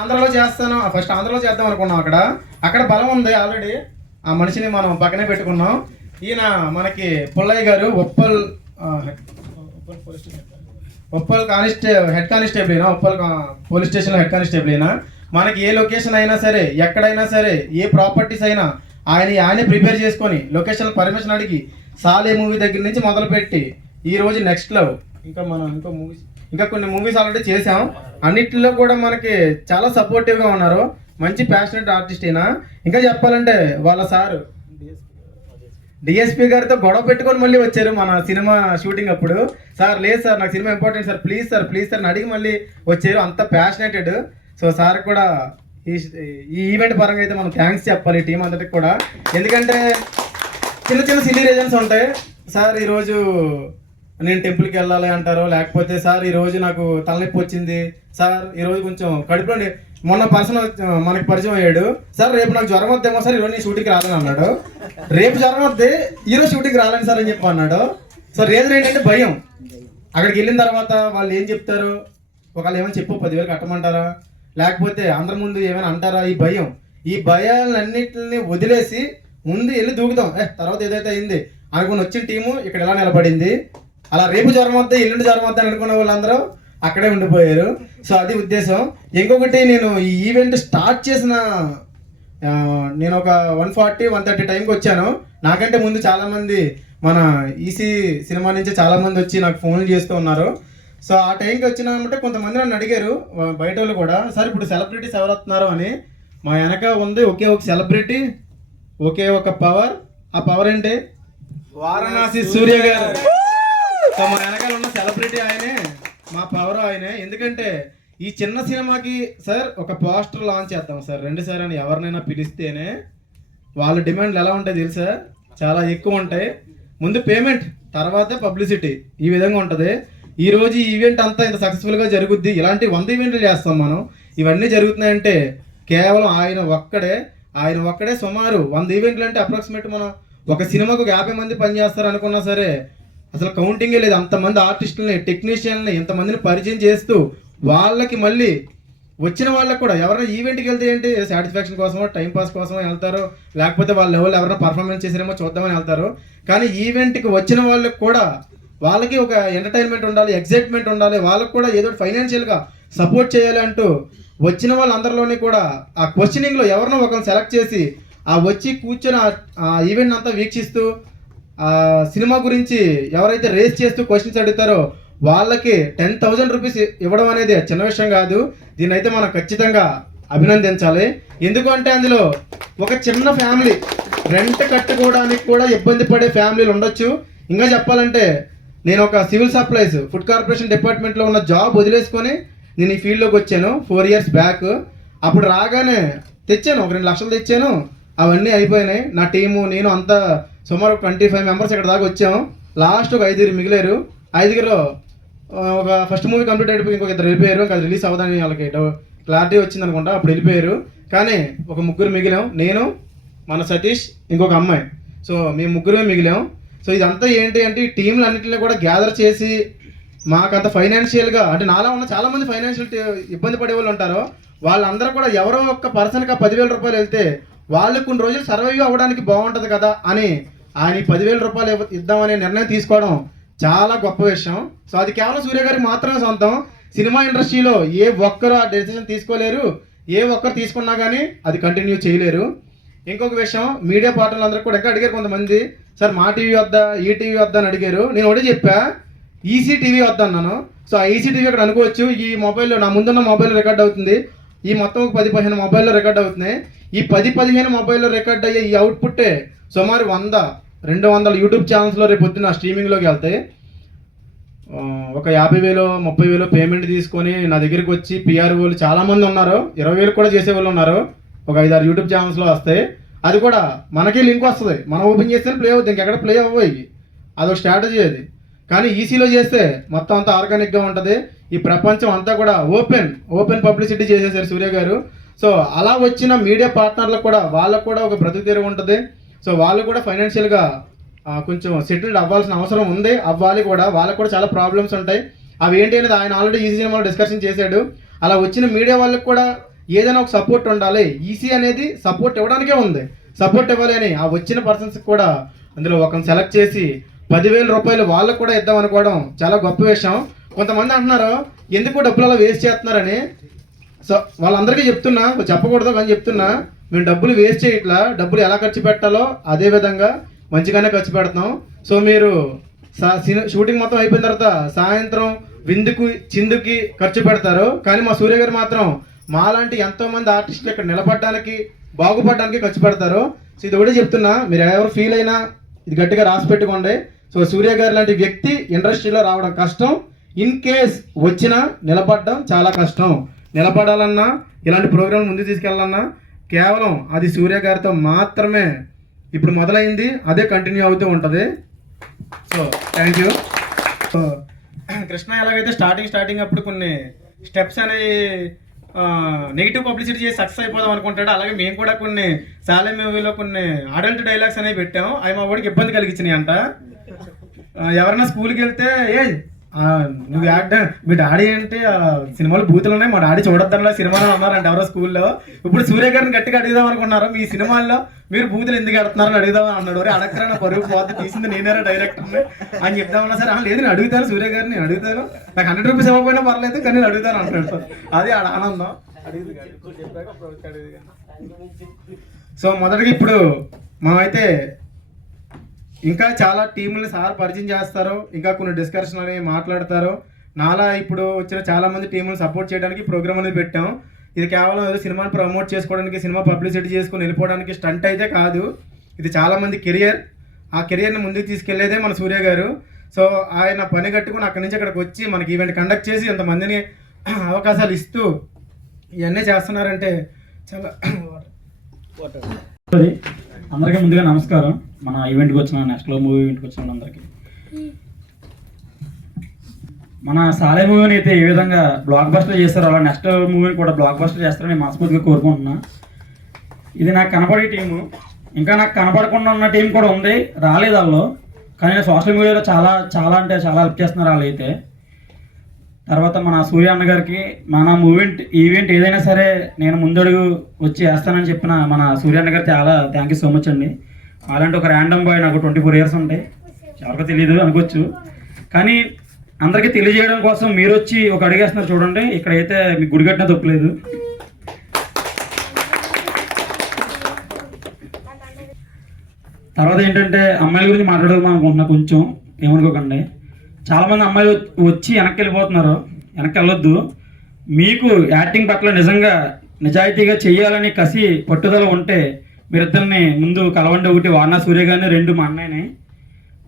ఆంధ్రలో చేస్తాను, ఫస్ట్ ఆంధ్రలో చేద్దాం అనుకున్నాం. అక్కడ బలం ఉంది ఆల్రెడీ. ఆ మనిషిని మనం పక్కనే పెట్టుకున్నాం. ఈయన మనకి పుల్లయ్య గారు ఉప్పల్ హెడ్ కానిస్టేబుల్ అయినా, ఉప్పల్ పోలీస్ స్టేషన్లో హెడ్ కానిస్టేబుల్ అయినా, మనకి ఏ లొకేషన్ అయినా సరే, ఎక్కడైనా సరే, ఏ ప్రాపర్టీస్ అయినా ఆయనే ప్రిపేర్ చేసుకొని లొకేషన్ పర్మిషన్ అడిగి సాలే మూవీ దగ్గర నుంచి మొదలుపెట్టి ఈ రోజు నెక్స్ట్ లవ్ ఇంకా కొన్ని మూవీస్ ఆల్రెడీ చేసాం. అన్నిటిలో కూడా మనకి చాలా సపోర్టివ్గా ఉన్నారు. మంచి ప్యాషనెట్ ఆర్టిస్ట్ అయినా. ఇంకా చెప్పాలంటే వాళ్ళ సారు డిఎస్పీ గారితో గొడవ పెట్టుకొని మళ్ళీ వచ్చారు మన సినిమా షూటింగ్ అప్పుడు. సార్ లేదు సార్, నాకు cinema important sir, please sir అని అడిగి మళ్ళీ వచ్చారు. అంత ప్యాషనేటెడ్. సో సార్ కూడా ఈ ఈవెంట్ పరంగా అయితే మనం థ్యాంక్స్ చెప్పాలి టీం అందరికి కూడా. ఎందుకంటే చిన్న సిల్లీ రీజన్స్ ఉంటాయి. సార్ ఈరోజు నేను టెంపుల్కి వెళ్ళాలి అంటారు, లేకపోతే సార్ ఈరోజు నాకు తలనొప్పి వచ్చింది, సార్ ఈరోజు కొంచెం కడుపులో మొన్న పర్సన్ మనకి పరిచయం అయ్యాడు, సార్ రేపు నాకు జ్వరం వద్దేమో సార్, ఈరోజు నేను షూటింగ్కి రాదని అన్నాడు. రేపు జ్వరం వద్దే ఈరోజు షూటింగ్కి రాలేను సార్ అని చెప్పి అన్నాడు. సో రీజన్ ఏంటంటే భయం. అక్కడికి వెళ్ళిన తర్వాత వాళ్ళు ఏం చెప్తారు, ఒకళ్ళు ఏమైనా చెప్పు 10,000 కట్టమంటారా, లేకపోతే అందరి ముందు ఏమైనా అంటారా, ఈ భయాలన్నింటిని వదిలేసి ముందు వెళ్ళి దూకుతాం. తర్వాత ఏదైతే అయింది అనుకుని వచ్చిన టీము ఇక్కడ ఎలా నిలబడింది. అలా రేపు జ్వరం వద్ద ఎల్లుండి జ్వరం వద్ద అనుకున్న వాళ్ళందరూ అక్కడే ఉండిపోయారు. సో అది ఉద్దేశం. ఇంకొకటి, నేను ఈ ఈవెంట్ స్టార్ట్ చేసిన నేను ఒక 140-130 టైంకి వచ్చాను. నాకంటే ముందు చాలామంది మన ఈసీ సినిమా నుంచి చాలామంది వచ్చి నాకు ఫోన్లు చేస్తూ ఉన్నారు. సో ఆ టైంకి వచ్చినామంటే కొంతమంది నన్ను అడిగారు బయట వాళ్ళు కూడా, సార్ ఇప్పుడు సెలబ్రిటీస్ ఎవరు వస్తున్నారు అని. మా వెనక ఉంది ఒకే ఒక సెలబ్రిటీ, ఒకే ఒక పవర్. ఆ పవర్ ఏంటి? వారణాసి సూర్య గారు. సో మా వెనకాల ఉన్న సెలబ్రిటీ ఆయనే, మా పవర్ ఆయనే. ఎందుకంటే ఈ చిన్న సినిమాకి సార్ ఒక పోస్టర్ లాంచ్ చేద్దాం సార్, 2 సార్ అని ఎవరినైనా పిలిస్తేనే వాళ్ళ డిమాండ్లు ఎలా ఉంటాయి తెలుసా? చాలా ఎక్కువ ఉంటాయి. ముందు పేమెంట్, తర్వాత పబ్లిసిటీ, ఈ విధంగా ఉంటుంది. ఈరోజు ఈ ఈవెంట్ అంతా ఇంత సక్సెస్ఫుల్గా జరుగుద్ది. ఇలాంటి 100 ఈవెంట్లు చేస్తాం మనం. ఇవన్నీ జరుగుతున్నాయంటే కేవలం ఆయన ఒక్కడే సుమారు 100 ఈవెంట్లు అంటే అప్రాక్సిమేట్ మనం ఒక సినిమాకు 50 మంది పనిచేస్తారు అనుకున్నా సరే అసలు కౌంటింగే లేదు. అంతమంది ఆర్టిస్టులని, టెక్నీషియన్ని, ఎంతమందిని పరిచయం చేస్తూ వాళ్ళకి మళ్ళీ వచ్చిన వాళ్ళకి కూడా ఎవరైనా ఈవెంట్కి వెళ్తే ఏంటి సాటిస్ఫాక్షన్ కోసమో టైంపాస్ కోసమో వెళ్తారో, లేకపోతే వాళ్ళ లెవెల్ ఎవరైనా పర్ఫార్మెన్స్ చేసారేమో చూద్దామని వెళ్తారు. కానీ ఈవెంట్కి వచ్చిన వాళ్ళకి కూడా వాళ్ళకి ఒక ఎంటర్టైన్మెంట్ ఉండాలి, ఎగ్జైట్మెంట్ ఉండాలి, వాళ్ళకి కూడా ఏదో ఫైనాన్షియల్గా సపోర్ట్ చేయాలి అంటూ వచ్చిన వాళ్ళందరిలోని కూడా ఆ క్వశ్చనింగ్లో ఎవరినో ఒకరిని సెలెక్ట్ చేసి ఆ వచ్చి కూర్చొని ఆ ఈవెంట్ అంతా వీక్షిస్తూ సినిమా గురించి ఎవరైతే రేస్ చేస్తూ క్వశ్చన్స్ అడుగుతారో వాళ్ళకి 10,000 రూపీస్ ఇవ్వడం అనేది చిన్న విషయం కాదు. దీన్ని అయితే మనం ఖచ్చితంగా అభినందించాలి. ఎందుకంటే అందులో ఒక చిన్న ఫ్యామిలీ రెంట్ కట్టుకోవడానికి కూడా ఇబ్బంది పడే ఫ్యామిలీలు ఉండొచ్చు. ఇంకా చెప్పాలంటే నేను ఒక సివిల్ సప్లైస్ ఫుడ్ కార్పొరేషన్ డిపార్ట్మెంట్లో ఉన్న జాబ్ వదిలేసుకొని నేను ఈ ఫీల్డ్లోకి వచ్చాను 4 years బ్యాక్. అప్పుడు రాగానే తెచ్చాను, ఒక 2 లక్షలు తెచ్చాను. అవన్నీ అయిపోయినాయి. నా టీము నేను అంతా సుమారు 25 మెంబర్స్ ఇక్కడ దాకా వచ్చాము. లాస్ట్ ఒక 5 మిగిలారు. 5 ఒక ఫస్ట్ మూవీ కంప్లీట్ అయిపోయి ఇంకొక 2 వెళ్ళిపోయారు. ఇంకా అది రిలీజ్ అవ్వదని వాళ్ళకి క్లారిటీ వచ్చింది అనుకుంటా, అప్పుడు వెళ్ళిపోయారు. కానీ ఒక 3 మిగిలాం, నేను, మన సతీష్, ఇంకొక అమ్మాయి. సో మేము 3 మిగిలాం. సో ఇదంతా ఏంటి అంటే ఈ టీంలు అన్నింటినీ కూడా గ్యాదర్ చేసి మాకంత ఫైనాన్షియల్గా, అంటే నాలా ఉన్న చాలామంది ఫైనాన్షియల్ ఇబ్బంది పడే వాళ్ళు ఉంటారు. వాళ్ళందరూ కూడా ఎవరో ఒక్క పర్సన్కి 10,000 రూపాయలు వెళ్తే వాళ్ళు కొన్ని రోజులు సర్వైవ్ అవ్వడానికి బాగుంటుంది కదా అని ఆయన 10,000 రూపాయలు ఇద్దామనే నిర్ణయం తీసుకోవడం చాలా గొప్ప విషయం. సో అది కేవలం సూర్య గారికి మాత్రమే సొంతం. సినిమా ఇండస్ట్రీలో ఏ ఒక్కరు ఆ డెసిషన్ తీసుకోలేరు. ఏ ఒక్కరు తీసుకున్నా కానీ అది కంటిన్యూ చేయలేరు. ఇంకొక విషయం, మీడియా పార్ట్నర్లు అందరూ కూడా ఇంకా అడిగారు కొంతమంది, సార్ మా టీవీ వద్దా, ఈ టీవీ వద్దా అని అడిగారు. నేను ఒకటి చెప్పా, ఈసీ టీవీ వద్దా అన్నాను. సో ఆ ఈసీ టీవీ అక్కడ అనుకోవచ్చు, ఈ మొబైల్లో నా ముందున్న మొబైల్ రికార్డ్ అవుతుంది, ఈ మొత్తం ఒక 10-15 మొబైల్లో రికార్డ్ అవుతున్నాయి. ఈ 10-15 మొబైల్లో రికార్డ్ అయ్యే ఈ అవుట్పుట్టే సుమారు 100-200 యూట్యూబ్ ఛానల్స్లో రేపు పొద్దున్న స్ట్రీమింగ్లోకి వెళ్తాయి. ఒక 50,000, 30,000 పేమెంట్ తీసుకొని నా దగ్గరికి వచ్చి పిఆర్ఓలు చాలామంది ఉన్నారు, 20,000 కూడా చేసే వాళ్ళు ఉన్నారు. ఒక 5-6 యూట్యూబ్ ఛానల్స్లో వస్తాయి. అది కూడా మనకే లింక్ వస్తుంది, మనం ఓపెన్ చేస్తే ప్లే అవుతుంది, ఇంకెక్కడ ప్లే అవ్వయి. అదొక స్ట్రాటజీ అది. కానీ ఈసీలో చేస్తే మొత్తం అంతా ఆర్గానిక్గా ఉంటుంది. ఈ ప్రపంచం అంతా కూడా ఓపెన్ పబ్లిసిటీ చేసేసారు సూర్య గారు. సో అలా వచ్చిన మీడియా పార్ట్నర్లకు కూడా వాళ్ళకు కూడా ఒక బ్రతుకు తెరువు ఉంటుంది. సో వాళ్ళు కూడా ఫైనాన్షియల్గా కొంచెం సెటిల్డ్ అవ్వాల్సిన అవసరం ఉంది, అవ్వాలి కూడా. వాళ్ళకు కూడా చాలా ప్రాబ్లమ్స్ ఉంటాయి. అవి ఏంటి అనేది ఆయన ఆల్రెడీ ఈజీ సినిమాలో డిస్కషన్ చేశాడు. అలా వచ్చిన మీడియా వాళ్ళకి కూడా ఏదైనా ఒక సపోర్ట్ ఉండాలి. ఈసీ అనేది సపోర్ట్ ఇవ్వడానికే ఉంది, సపోర్ట్ ఇవ్వాలి అని ఆ వచ్చిన పర్సన్స్కి కూడా అందులో ఒకరిని సెలెక్ట్ చేసి 10,000 రూపాయలు వాళ్ళకు కూడా ఇద్దాం అనుకోవడం చాలా గొప్ప విషయం. కొంతమంది అంటున్నారు ఎందుకు డబ్బులు అలా వేస్ట్ చేస్తున్నారని. సో వాళ్ళందరికీ చెప్తున్నా, చెప్పకూడదు కానీ చెప్తున్నా, మేము డబ్బులు వేస్ట్ చేయట్లా, డబ్బులు ఎలా ఖర్చు పెట్టాలో అదే విధంగా మంచిగానే ఖర్చు పెడతాం. సో మీరు షూటింగ్ మొత్తం అయిపోయిన తర్వాత సాయంత్రం విందుకు చిందుకి ఖర్చు పెడతారు, కానీ మా సూర్య గారు మాత్రం మాలాంటి ఎంతోమంది ఆర్టిస్టులు ఇక్కడ నిలబడడానికి బాగుపడడానికి ఖర్చు పెడతారు. సో ఇది ఒకటి చెప్తున్నా, మీరు ఎవరు ఫీల్ అయినా ఇది గట్టిగా రాసి పెట్టుకోండి. సో సూర్య గారు లాంటి వ్యక్తి ఇండస్ట్రీలో రావడం కష్టం, ఇన్ కేస్ వచ్చినా నిలబడడం చాలా కష్టం. నిలబడాలన్నా ఇలాంటి ప్రోగ్రాం ముందుకు తీసుకెళ్ళాలన్నా కేవలం అది సూర్య గారితో మాత్రమే ఇప్పుడు మొదలైంది, అదే కంటిన్యూ అవుతూ ఉంటుంది. So thank you. So Krishna ఎలాగైతే స్టార్టింగ్ అప్పుడు కొన్ని స్టెప్స్ అనేవి నెగిటివ్ పబ్లిసిటీ చేసి సక్సెస్ అయిపోదాం అనుకుంటాడు, అలాగే మేము కూడా కొన్ని సాలే మూవీలో కొన్ని అడల్ట్ డైలాగ్స్ అనేవి పెట్టాము. అవి మా వాడికి ఇబ్బంది కలిగించినాయి అంట. ఎవరైనా స్కూల్కి వెళ్తే నువ్వు యాక్టర్ మీ డాడీ అంటే సినిమాలు బూతులు ఉన్నాయి, మా డాడీ చూడొద్దనలా సినిమాలో అన్నారంట ఎవరో స్కూల్లో. ఇప్పుడు సూర్య గారిని గట్టిగా అడుగుదాం అనుకున్నారు, మీ సినిమాల్లో మీరు బూతులు ఎందుకు ఆడుతున్నారని అడుగుదామని అన్నాడు. అడగరా నా పరుగు పోతే తీసింది నేనేరా డైరెక్టర్ని అని చెప్దామన్నా సరే లేదు నేను అడుగుతాను, సూర్య గారిని అడుగుతాను, నాకు 100 రూపీస్ ఇవ్వకపోయినా పర్లేదు కానీ నేను అడుగుతాను అంటాడు. సార్ అది ఆడ ఆనందం. సో మొదటిగా ఇప్పుడు మేమైతే ఇంకా చాలా టీముల్ని సార్ పరిచయం చేస్తారు, ఇంకా కొన్ని డిస్కషన్ అనేవి మాట్లాడతారు. నాలా ఇప్పుడు వచ్చిన చాలామంది టీములను సపోర్ట్ చేయడానికి ప్రోగ్రామ్ అనేది పెట్టాం. ఇది కేవలం ఏదో సినిమాని ప్రమోట్ చేసుకోవడానికి, సినిమా పబ్లిసిటీ చేసుకుని వెళ్ళిపోవడానికి స్టంట్ అయితే కాదు. ఇది చాలామంది కెరియర్, ఆ కెరియర్ని ముందుకు తీసుకెళ్లేదే మన సూర్య గారు. సో ఆయన పని కట్టుకుని అక్కడి నుంచి అక్కడికి వచ్చి మనకి ఈవెంట్ కండక్ట్ చేసి ఎంతమందిని అవకాశాలు ఇస్తూ ఇవన్నీ చేస్తున్నారంటే చాలా. అందరికీ ముందుగా నమస్కారం. మన ఈవెంట్కి వచ్చిన నెక్స్ట్ మూవీ ఈవెంట్కి వచ్చిన అందరికీ మన సాలే మూవీని అయితే ఏ విధంగా బ్లాక్ బస్టర్ చేస్తారో అలా నెక్స్ట్ మూవీని కూడా బ్లాక్ బస్టర్ చేస్తారని మనస్ఫూర్తిగా కోరుకుంటున్నా. ఇది నాకు కనపడే టీము, ఇంకా నాకు కనపడకుండా ఉన్న టీం కూడా ఉంది, రాలేదు వాళ్ళు, కానీ సోషల్ మీడియాలో చాలా చాలా అంటే చాలా హెల్ప్ చేస్తున్నారు వాళ్ళు అయితే. తర్వాత మన సూర్య అన్న గారికి మన ఈవెంట్ ఏదైనా సరే నేను ముందడుగు వచ్చి వేస్తానని చెప్పిన మన సూర్య అన్న గారికి చాలా థ్యాంక్ యూ సో మచ్ అండి. అలాంటి ఒక ర్యాండమ్ బాయ్, నాకు 24 years ఉంటాయి, ఎవరికో తెలియదు అనుకోవచ్చు, కానీ అందరికీ తెలియజేయడం కోసం మీరు వచ్చి ఒక అడిగేస్తున్నారు చూడండి. ఇక్కడైతే మీకు గుడి కట్టినా తప్పలేదు. తర్వాత ఏంటంటే అమ్మాయిల గురించి మాట్లాడదాం అనుకుంటున్నా, కొంచెం ఏమనుకోకండి. చాలామంది అమ్మాయిలు వచ్చి వెనక్కి వెళ్ళిపోతున్నారు, వెనక్కి వెళ్ళొద్దు. మీకు యాక్టింగ్ పట్ల నిజంగా నిజాయితీగా చెయ్యాలని కసి పట్టుదల ఉంటే మీరిద్దరిని ముందు కలవండి. ఒకటి వార్నా సూర్య గారిని, 2 మా అన్నయ్యని.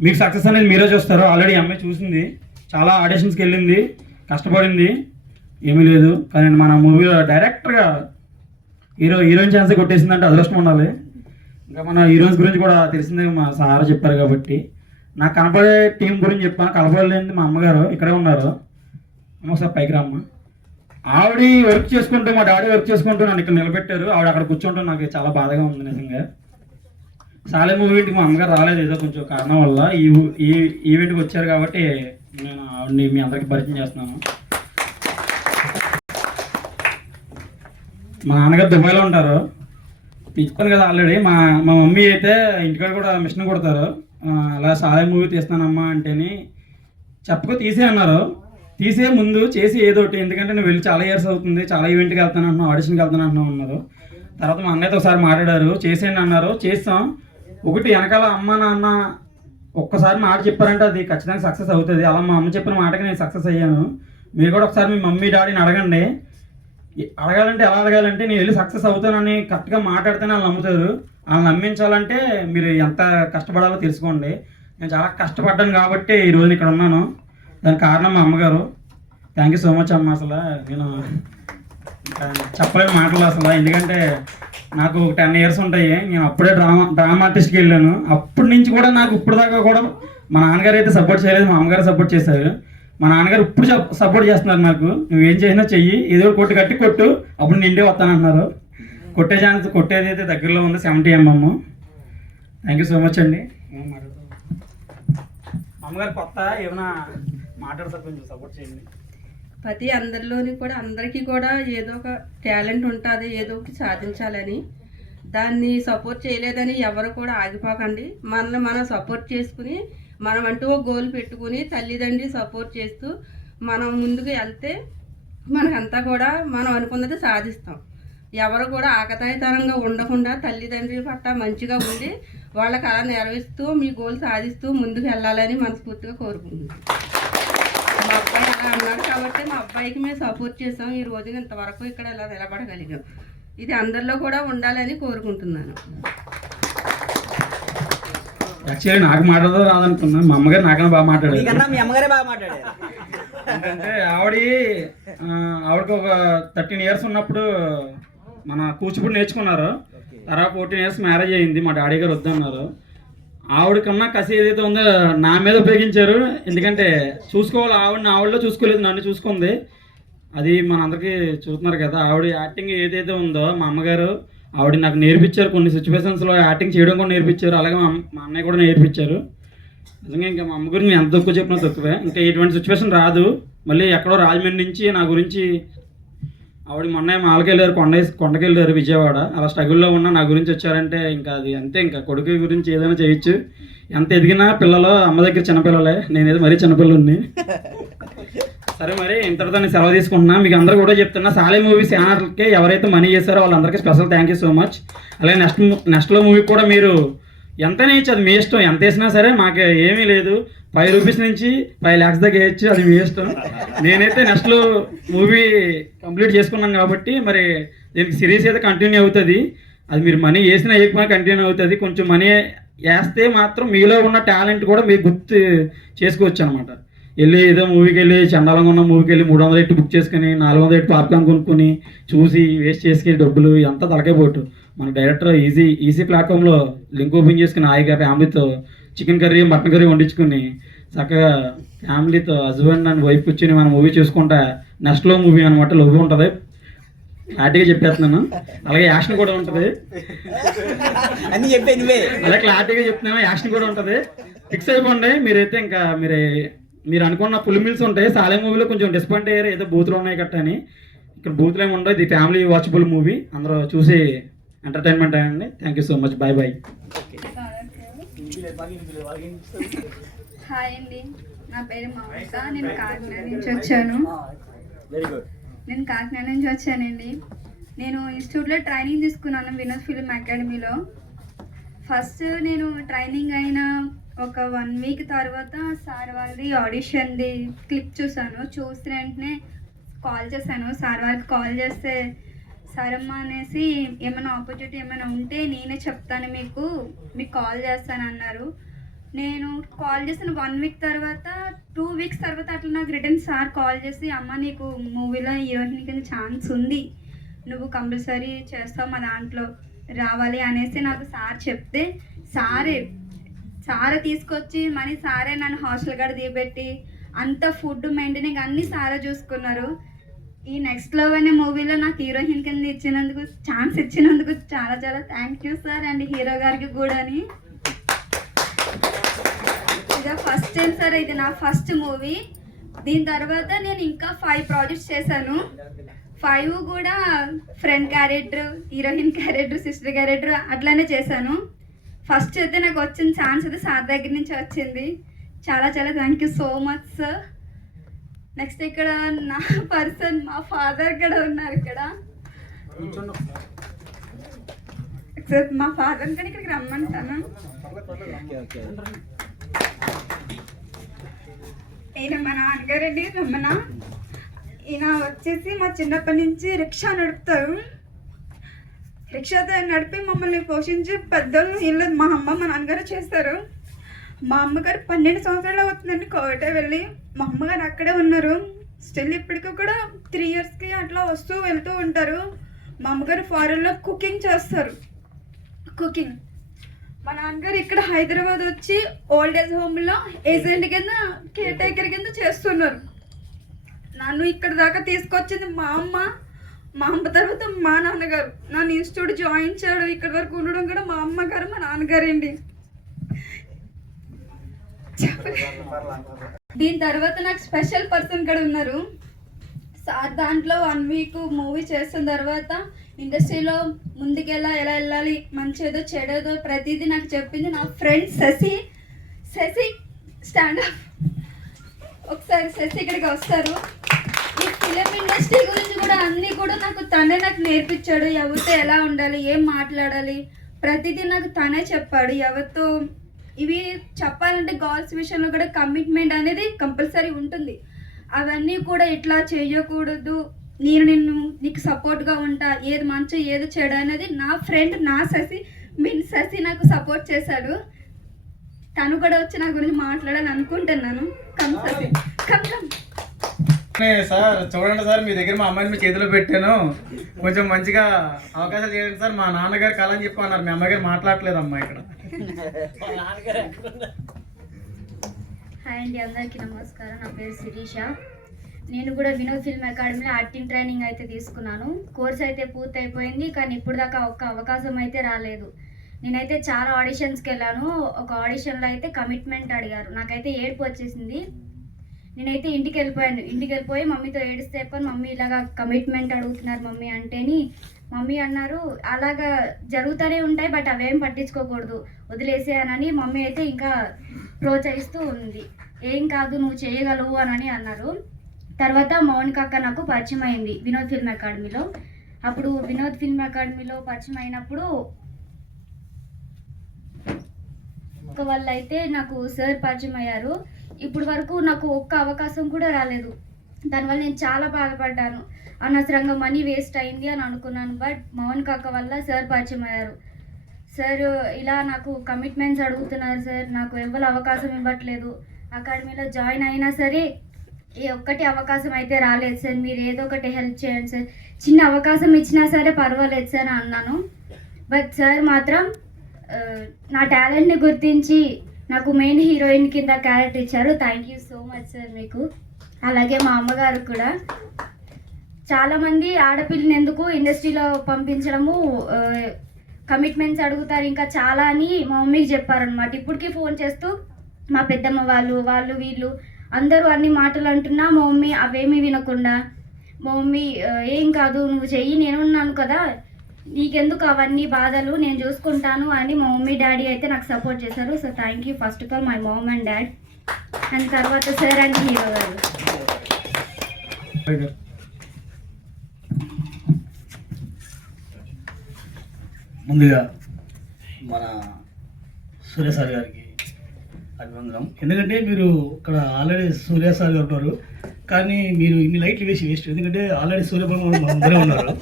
మీకు సక్సెస్ అనేది మీరే చూస్తారు. ఆల్రెడీ అమ్మాయి చూసింది, చాలా ఆడిషన్స్కి వెళ్ళింది, కష్టపడింది, ఏమీ లేదు. కానీ మన మూవీలో డైరెక్టర్గా హీరోయిన్ ఛాన్స్ కొట్టేసిందంటే అదృష్టం ఉండాలి. ఇంకా మన హీరోయిన్స్ గురించి కూడా తెలిసిందే, మా సార్ చెప్పారు కాబట్టి. నాకు కనపడే టీం గురించి చెప్పాను. కనపడలేని మా అమ్మగారు ఇక్కడే ఉన్నారు, అమ్మ ఒకసారి పైకి రామ్మ. ఆవిడ వర్క్ చేసుకుంటూ, మా డాడీ వర్క్ చేసుకుంటూ నన్ను ఇక్కడ నిలబెట్టారు. ఆవిడ అక్కడ కూర్చుంటూ నాకు చాలా బాధగా ఉంది నిజంగా. సాలే మూవీకి మా అమ్మగారు రాలేదు, ఏదో కొంచెం కారణం వల్ల. ఈ ఈవెంట్కి వచ్చారు కాబట్టి నేను ఆవిడని మీ అందరికీ పరిచయం చేస్తున్నాను. మా నాన్నగారు దుబాయ్లో ఉంటారు, చెప్పాను కదా ఆల్రెడీ. మా మమ్మీ అయితే ఇంటికాడ కూడా మిషన్ కొడతారు. అలా సాలే మూవీ తీస్తానమ్మా అంటేని చెప్పక తీసే అన్నారు. తీసే ముందు చేసి ఏదోటి, ఎందుకంటే నువ్వు వెళ్ళి చాలా ఇయర్స్ అవుతుంది, చాలా ఈవెంట్కి వెళ్తాను అంటున్నావు, ఆడిషన్కి వెళ్తాను అంటున్నావు అన్నారు. తర్వాత మా అన్నయ్యతో ఒకసారి మాట్లాడారు, చేసేయండి అన్నారు, చేస్తాం. ఒకటి వెనకాల అమ్మ నాన్న ఒక్కసారి మాట చెప్పారంటే అది ఖచ్చితంగా సక్సెస్ అవుతుంది. అలా మా అమ్మ చెప్పిన మాటకి నేను సక్సెస్ అయ్యాను. మీరు కూడా ఒకసారి మీ మమ్మీ డాడీని అడగండి. అడగాలంటే ఎలా అడగాలంటే, నేను వెళ్ళి సక్సెస్ అవుతానని కరెక్ట్గా మాట్లాడితేనే వాళ్ళు నమ్ముతారు. వాళ్ళని నమ్మించాలంటే మీరు ఎంత కష్టపడాలో తెలుసుకోండి. నేను చాలా కష్టపడ్డాను కాబట్టి ఈరోజు ఇక్కడ ఉన్నాను. దానికి కారణం మా అమ్మగారు. థ్యాంక్ యూ సో మచ్ అమ్మ. అసలు నేను చెప్పలేని మాటలు అసలు, ఎందుకంటే నాకు 10 years ఉంటాయి. నేను అప్పుడే డ్రామా ఆర్టిస్ట్కి వెళ్ళాను. అప్పటి నుంచి కూడా నాకు ఇప్పుడు దాకా కూడా మా నాన్నగారు అయితే సపోర్ట్ చేయలేదు, మా అమ్మగారు సపోర్ట్ చేశారు. మా నాన్నగారు ఇప్పుడు సపోర్ట్ చేస్తున్నారు నాకు. నువ్వేం చేసినా చెయ్యి, ఏదో కొట్టి కొట్టు, అప్పుడు నిండే వస్తానంటున్నారు. కొట్టే ఛాన్స్ కొట్టేది అయితే దగ్గరలో ఉంది, 70 mm. Thank you so much అండి. అమ్మగారు కొత్త ఏమైనా మాట్లాడతారు, కొంచెం సపోర్ట్ చేయండి. ప్రతి అందరిలోని కూడా అందరికీ కూడా ఏదో ఒక టాలెంట్ ఉంటుంది, ఏదో ఒకటి సాధించాలని. దాన్ని సపోర్ట్ చేయలేదని ఎవరు కూడా ఆగిపోకండి. మనల్ని మనం సపోర్ట్ చేసుకుని మనం అంటూ ఒక గోల్ పెట్టుకుని తల్లిదండ్రి సపోర్ట్ చేస్తూ మనం ముందుకు వెళ్తే మనకంతా కూడా మనం అనుకున్నది సాధిస్తాం. ఎవరు కూడా ఆకతాయితనంగా ఉండకుండా తల్లిదండ్రుల పట్ల మంచిగా ఉండి వాళ్ళకి అలా నెరవేరుస్తూ మీ గోల్ సాధిస్తూ ముందుకు వెళ్ళాలని మనస్ఫూర్తిగా కోరుకుంటున్నాం. మా అబ్బాయి అలా అన్నాడు కాబట్టి మా అబ్బాయికి మేము సపోర్ట్ చేసాం. ఈ రోజు ఇంతవరకు ఇక్కడ ఇలా నిలబడగలిగాం. ఇది అందరిలో కూడా ఉండాలని కోరుకుంటున్నాను. యాక్చువల్లీ నాకు మాట్లాడదో రాదనుకున్నా, మా అమ్మగారు నాకన్నా బాగా మాట్లాడారు. మీ అమ్మగారే బాగా మాట్లాడారు. ఎందుకంటే ఆవిడకి ఒక 13 years ఉన్నప్పుడు మన కూచిపూడి నేర్చుకున్నారు. తర్వాత 14 years మ్యారేజ్ అయ్యింది. మా డాడీ గారు వద్దన్నారు. ఆవిడకన్నా కసి ఏదైతే ఉందో నా మీద ఉపయోగించారు. ఎందుకంటే చూసుకోవాలి, ఆవిడలో చూసుకోలేదు, నన్ను చూసుకుంది. అది మన అందరికీ చూస్తున్నారు కదా. ఆవిడ యాక్టింగ్ ఏదైతే ఉందో మా అమ్మగారు ఆవిడ నాకు నేర్పించారు. కొన్ని సిచ్యువేషన్స్లో యాక్టింగ్ చేయడం కూడా నేర్పించారు. అలాగే మా అన్నయ్య కూడా నేర్పించారు. నిజంగా ఇంకా మా అమ్మ గురించి నేను ఎంత తక్కువ చెప్పినా తక్కువే. ఇంకా ఎటువంటి సిచ్యువేషన్ రాదు. మళ్ళీ ఎక్కడో రాజమండ్రి నుంచి నా గురించి ఆవిడ మొన్న మాలకి వెళ్ళారు, కొండకి వెళ్ళారు విజయవాడ. అలా స్ట్రగుల్లో ఉన్న నా గురించి వచ్చారంటే ఇంకా అది అంతే. ఇంకా కొడుకు గురించి ఏదైనా చేయొచ్చు. ఎంత ఎదిగినా పిల్లలు అమ్మ దగ్గర చిన్నపిల్లలే. నేనేదో మరీ చిన్నపిల్లల్ని. సరే, మరి ఇంతటితో నేను సెలవు తీసుకుంటున్నా. మీకు అందరూ కూడా చెప్తున్నా, సాలే మూవీ ఛానల్కి ఎవరైతే మనీ చేశారో వాళ్ళందరికీ special thank you so much. అలాగే నెక్స్ట్లో మూవీకి కూడా మీరు ఎంతనే ఇచ్చి అది మీ ఇష్టం. ఎంత వేసినా సరే మాకు ఏమీ లేదు. 5 రూపీస్ నుంచి 5 lakhs దాకా వేయచ్చు, అది మీ ఇష్టం. నేనైతే నెక్స్ట్లో మూవీ కంప్లీట్ చేసుకున్నాను కాబట్టి మరి దీనికి సిరీస్ అయితే కంటిన్యూ అవుతుంది. అది మీరు మనీ వేసినా వేయకపోయినా కంటిన్యూ అవుతుంది. కొంచెం మనీ వేస్తే మాత్రం మీలో ఉన్న టాలెంట్ కూడా మీరు గుర్తు చేసుకోవచ్చు అనమాట. వెళ్ళి ఏదో మూవీకి వెళ్ళి చండాలంగా ఉన్న మూవీకి వెళ్ళి 300 బుక్ చేసుకుని 400 పాప్కార్న్ కొనుక్కొని చూసి వేస్ట్ చేసుకుని డబ్బులు ఎంత తలకే పోటు. మన డైరెక్టర్ ఈజీ ప్లాట్ఫామ్లో లింక్ ఓపెన్ చేసుకుని హాయిగా ఫ్యామిలీతో చికెన్ కర్రీ మటన్ కర్రీ వండించుకుని చక్కగా ఫ్యామిలీతో హస్బెండ్ అండ్ వైఫ్ కూర్చొని మనం మూవీ చూసుకుంటా నెక్స్ట్లో మూవీ అనమాట. లవ్ ఉంటుంది, క్లారిటీగా చెప్పేస్తున్నాను. అలాగే యాక్షన్ కూడా ఉంటుంది. అలా క్లారిటీగా చెప్తున్నాను, యాక్షన్ కూడా ఉంటుంది. ఫిక్స్ అయిపోండి మీరైతే. ఇంకా మీరు అనుకున్న ఫుల్ మీల్స్ ఉంటాయి. సాలే మూవీలో కొంచెం డిస్పాయింట్ అయ్యారు, ఏదో బూతులు ఉన్నాయి కట్ట అని. ఇక్కడ బూతులు ఏమి ఉండవు. ఇది ఫ్యామిలీ వాచబుల్ మూవీ. అందరూ చూసి ఎంటర్టైన్మెంట్ అయ్యండి. Thank you so much. Bye bye. Hi అండి, నా పేరు మౌనిక. నేను కాకినాడ నుంచి వచ్చాను. నేను ఇన్స్టిట్యూట్లో ట్రైనింగ్ తీసుకున్నాను వినోద్ ఫిల్మ్ అకాడమీలో. ఫస్ట్ నేను ట్రైనింగ్ అయిన ఒక 1 week తర్వాత సార్ వాళ్ళది ఆడిషన్ది క్లిప్ చూసాను. చూసిన వెంటనే కాల్ చేశాను. సార్ వాళ్ళకి కాల్ చేస్తే సరమ్మ అనేసి ఏమైనా ఆపర్చునిటీ ఏమైనా ఉంటే నేనే చెప్తాను, మీకు కాల్ చేస్తాను అన్నారు. నేను కాల్ చేసిన 1 week తర్వాత 2 weeks తర్వాత అట్లా నాకు రిటర్న్ సార్ కాల్ చేసి, అమ్మ నీకు మూవీలో హీరోయిన్ కింద ఛాన్స్ ఉంది, నువ్వు కంపల్సరీ చేస్తావు, మా దాంట్లో రావాలి అనేసి నాకు సార్ చెప్తే సారే తీసుకొచ్చి మనీ సారే నన్ను హాస్టల్ కాడ దిగబెట్టి అంత ఫుడ్ మెయింటైనింగ్ అన్నీ సారే చూసుకున్నారు. ఈ నెక్స్ట్ లవ్ అనే మూవీలో నాకు హీరోయిన్ కింద ఛాన్స్ ఇచ్చినందుకు చాలా చాలా thank you sir. And hero గారికి కూడా. ఇదే ఫస్ట్ టైం సార్, ఇది నా ఫస్ట్ మూవీ. దీని తర్వాత నేను ఇంకా 5 projects చేశాను. 5 కూడా friend character, heroine character, sister character అట్లానే చేశాను. ఫస్ట్ అయితే నాకు వచ్చిన ఛాన్స్ అయితే సార్ దగ్గర నుంచి వచ్చింది. చాలా చాలా thank you so much sir. Next ఇక్కడ నా పర్సన్ మా ఫాదర్ కూడా ఉన్నారు. ఇక్కడ మా ఫాదర్ కానీ ఇక్కడికి రమ్మంటాను. ఈయన మా నాన్నగారండి రమ్మన. ఈయన వచ్చేసి మా చిన్నప్పటి నుంచి రిక్షా నడుపుతారు. రిక్షాతో నడిపి మమ్మల్ని పోషించి పెద్దోళ్ళు ఇల్లు మా అమ్మ మా నాన్నగారు చేస్తారు. మా అమ్మగారు 12 సంవత్సరాలు అవుతుందండి కోవిటే వెళ్ళి. మా అమ్మగారు అక్కడే ఉన్నారు. స్టిల్ ఇప్పటికీ కూడా 3 yearsకి అట్లా వస్తూ వెళ్తూ ఉంటారు. మా అమ్మగారు ఫారెన్లో కుకింగ్ చేస్తారు. మా నాన్నగారు ఇక్కడ హైదరాబాద్ వచ్చి ఓల్డ్ ఏజ్ హోమ్లో ఏజెంట్ కింద కేర్ టేకర్ కింద చేస్తున్నారు. నన్ను ఇక్కడ దాకా తీసుకొచ్చింది మా అమ్మ తర్వాత మా నాన్నగారు. నన్ను ఇన్స్టిట్యూట్ జాయిన్ చేయడం, ఇక్కడ వరకు ఉండడం కూడా మా అమ్మగారు మా నాన్నగారండి. దీని తర్వాత నాకు స్పెషల్ పర్సన్ కూడా ఉన్నారు. సార్ దాంట్లో 1 వీక్ మూవీ చేసిన తర్వాత ఇండస్ట్రీలో ముందుకెలా ఎలా వెళ్ళాలి, మంచిదో చెడేదో ప్రతిదీ నాకు చెప్పింది నా ఫ్రెండ్ శశి. స్టాండప్ ఒకసారి శశి ఇక్కడికి వస్తారు. ఈ ఫిలిం ఇండస్ట్రీ గురించి కూడా అన్నీ కూడా నాకు నేర్పించాడు. ఎవరితో ఎలా ఉండాలి, ఏం మాట్లాడాలి, ప్రతిదీ నాకు తనే చెప్పాడు. ఎవరితో ఇవి చెప్పాలంటే గర్ల్స్ విషయంలో కూడా కమిట్మెంట్ అనేది కంపల్సరీ ఉంటుంది. అవన్నీ కూడా ఇట్లా చేయకూడదు, నీకు సపోర్ట్గా ఉంటా, ఏది మంచి ఏది చెడు అనేది నా ఫ్రెండ్ నా శశి నాకు సపోర్ట్ చేశాడు. తను కూడా వచ్చి నా గురించి మాట్లాడాలని అనుకుంటున్నాను. Come Sashi, come. సార్ చూడండి సార్, మీ దగ్గర మా అమ్మాయిని మీ చేతిలో పెట్టాను, కొంచెం మంచిగా అవకాశాలు చేయండి సార్. మా నాన్నగారు కళ అని చెప్పి అన్నారు, మీ అమ్మగారు మాట్లాడలేదు అమ్మా ఇక్కడ. హాయ్ అండి, అందరికీ నమస్కారం. నా పేరు శిరీష. నేను కూడా వినోద్ ఫిల్మ్ అకాడమీలో యాక్టింగ్ ట్రైనింగ్ అయితే తీసుకున్నాను. కోర్స్ అయితే పూర్తి అయిపోయింది, కానీ ఇప్పుడు దాకా ఒక్క అవకాశం అయితే రాలేదు. నేనైతే చాలా ఆడిషన్స్కి వెళ్ళాను. ఒక ఆడిషన్లో అయితే కమిట్మెంట్ అడిగారు, నాకైతే ఏడుపు వచ్చేసింది. నేనైతే ఇంటికి వెళ్ళిపోయి మమ్మీతో ఏడిస్తే మమ్మీ ఇలాగా కమిట్మెంట్ అడుగుతున్నారు మమ్మీ అంటేని మమ్మీ అన్నారు అలాగా జరుగుతూనే ఉంటాయి, బట్ అవేం పట్టించుకోకూడదు, వదిలేసేయనని మమ్మీ అయితే ఇంకా ప్రోత్సహిస్తూ ఉంది. ఏం కాదు, నువ్వు చేయగలవు అని అన్నారు. తర్వాత మౌనిక అక్క నాకు పరిచయం అయింది వినోద్ ఫిల్మ్ అకాడమీలో. అప్పుడు వినోద్ ఫిల్మ్ అకాడమీలో పరిచయం అయినప్పుడు ఒక వాళ్ళు అయితే నాకు సార్ పరిచయం అయ్యారు. ఇప్పుడు వరకు నాకు ఒక్క అవకాశం కూడా రాలేదు. దానివల్ల నేను చాలా బాధపడ్డాను. అనవసరంగా మనీ వేస్ట్ అయింది అని అనుకున్నాను. బట్ మౌనిక అక్క వల్ల సార్ పరిచయం అయ్యారు. సార్ ఇలా నాకు కమిట్మెంట్స్ అడుగుతున్నారు సార్, నాకు ఎవరు అవకాశం ఇవ్వట్లేదు, అకాడమీలో జాయిన్ అయినా సరే ఏ ఒక్కటి అవకాశం అయితే రాలేదు సార్, మీరు ఏదో ఒకటి హెల్ప్ చేయండి సార్, చిన్న అవకాశం ఇచ్చినా సరే పర్వాలేదు సార్ అని అన్నాను. బట్ సార్ మాత్రం నా టాలెంట్ని గుర్తించి నాకు మెయిన్ హీరోయిన్ కింద క్యారెక్టర్ ఇచ్చారు. Thank you so much sir మీకు. అలాగే మా అమ్మగారు కూడా. చాలామంది ఆడపిల్లని ఎందుకు ఇండస్ట్రీలో పంపించడము, కమిట్మెంట్స్ అడుగుతారు ఇంకా చాలా అని మా మమ్మీకి చెప్పారనమాట. ఇప్పటికీ ఫోన్ చేస్తూ మా పెద్దమ్మ వాళ్ళు వీళ్ళు అందరూ అన్ని మాటలు అంటున్నా మా మమ్మీ అవేమీ వినకుండా, మా మమ్మీ ఏం కాదు నువ్వు చెయ్యి, నేనున్నాను కదా, నీకెందుకు అవన్నీ బాధలు, నేను చూసుకుంటాను అని మా మమ్మీ డాడీ అయితే నాకు సపోర్ట్ చేశారు. So thank you first of all my mom and dad, and తర్వాత సార్ అండ్ హీరో గారు. ముందుగా మన సూర్య సార్ గారికి అభివందనం. ఎందుకంటే మీరు ఇక్కడ ఆల్రెడీ సూర్య సార్ గారు ఉన్నారు, కానీ మీరు ఇన్ని లైట్లు వేస్ట్. ఎందుకంటే ఆల్రెడీ సూర్యబ్రహ్మ అందరూ ఉన్నారు.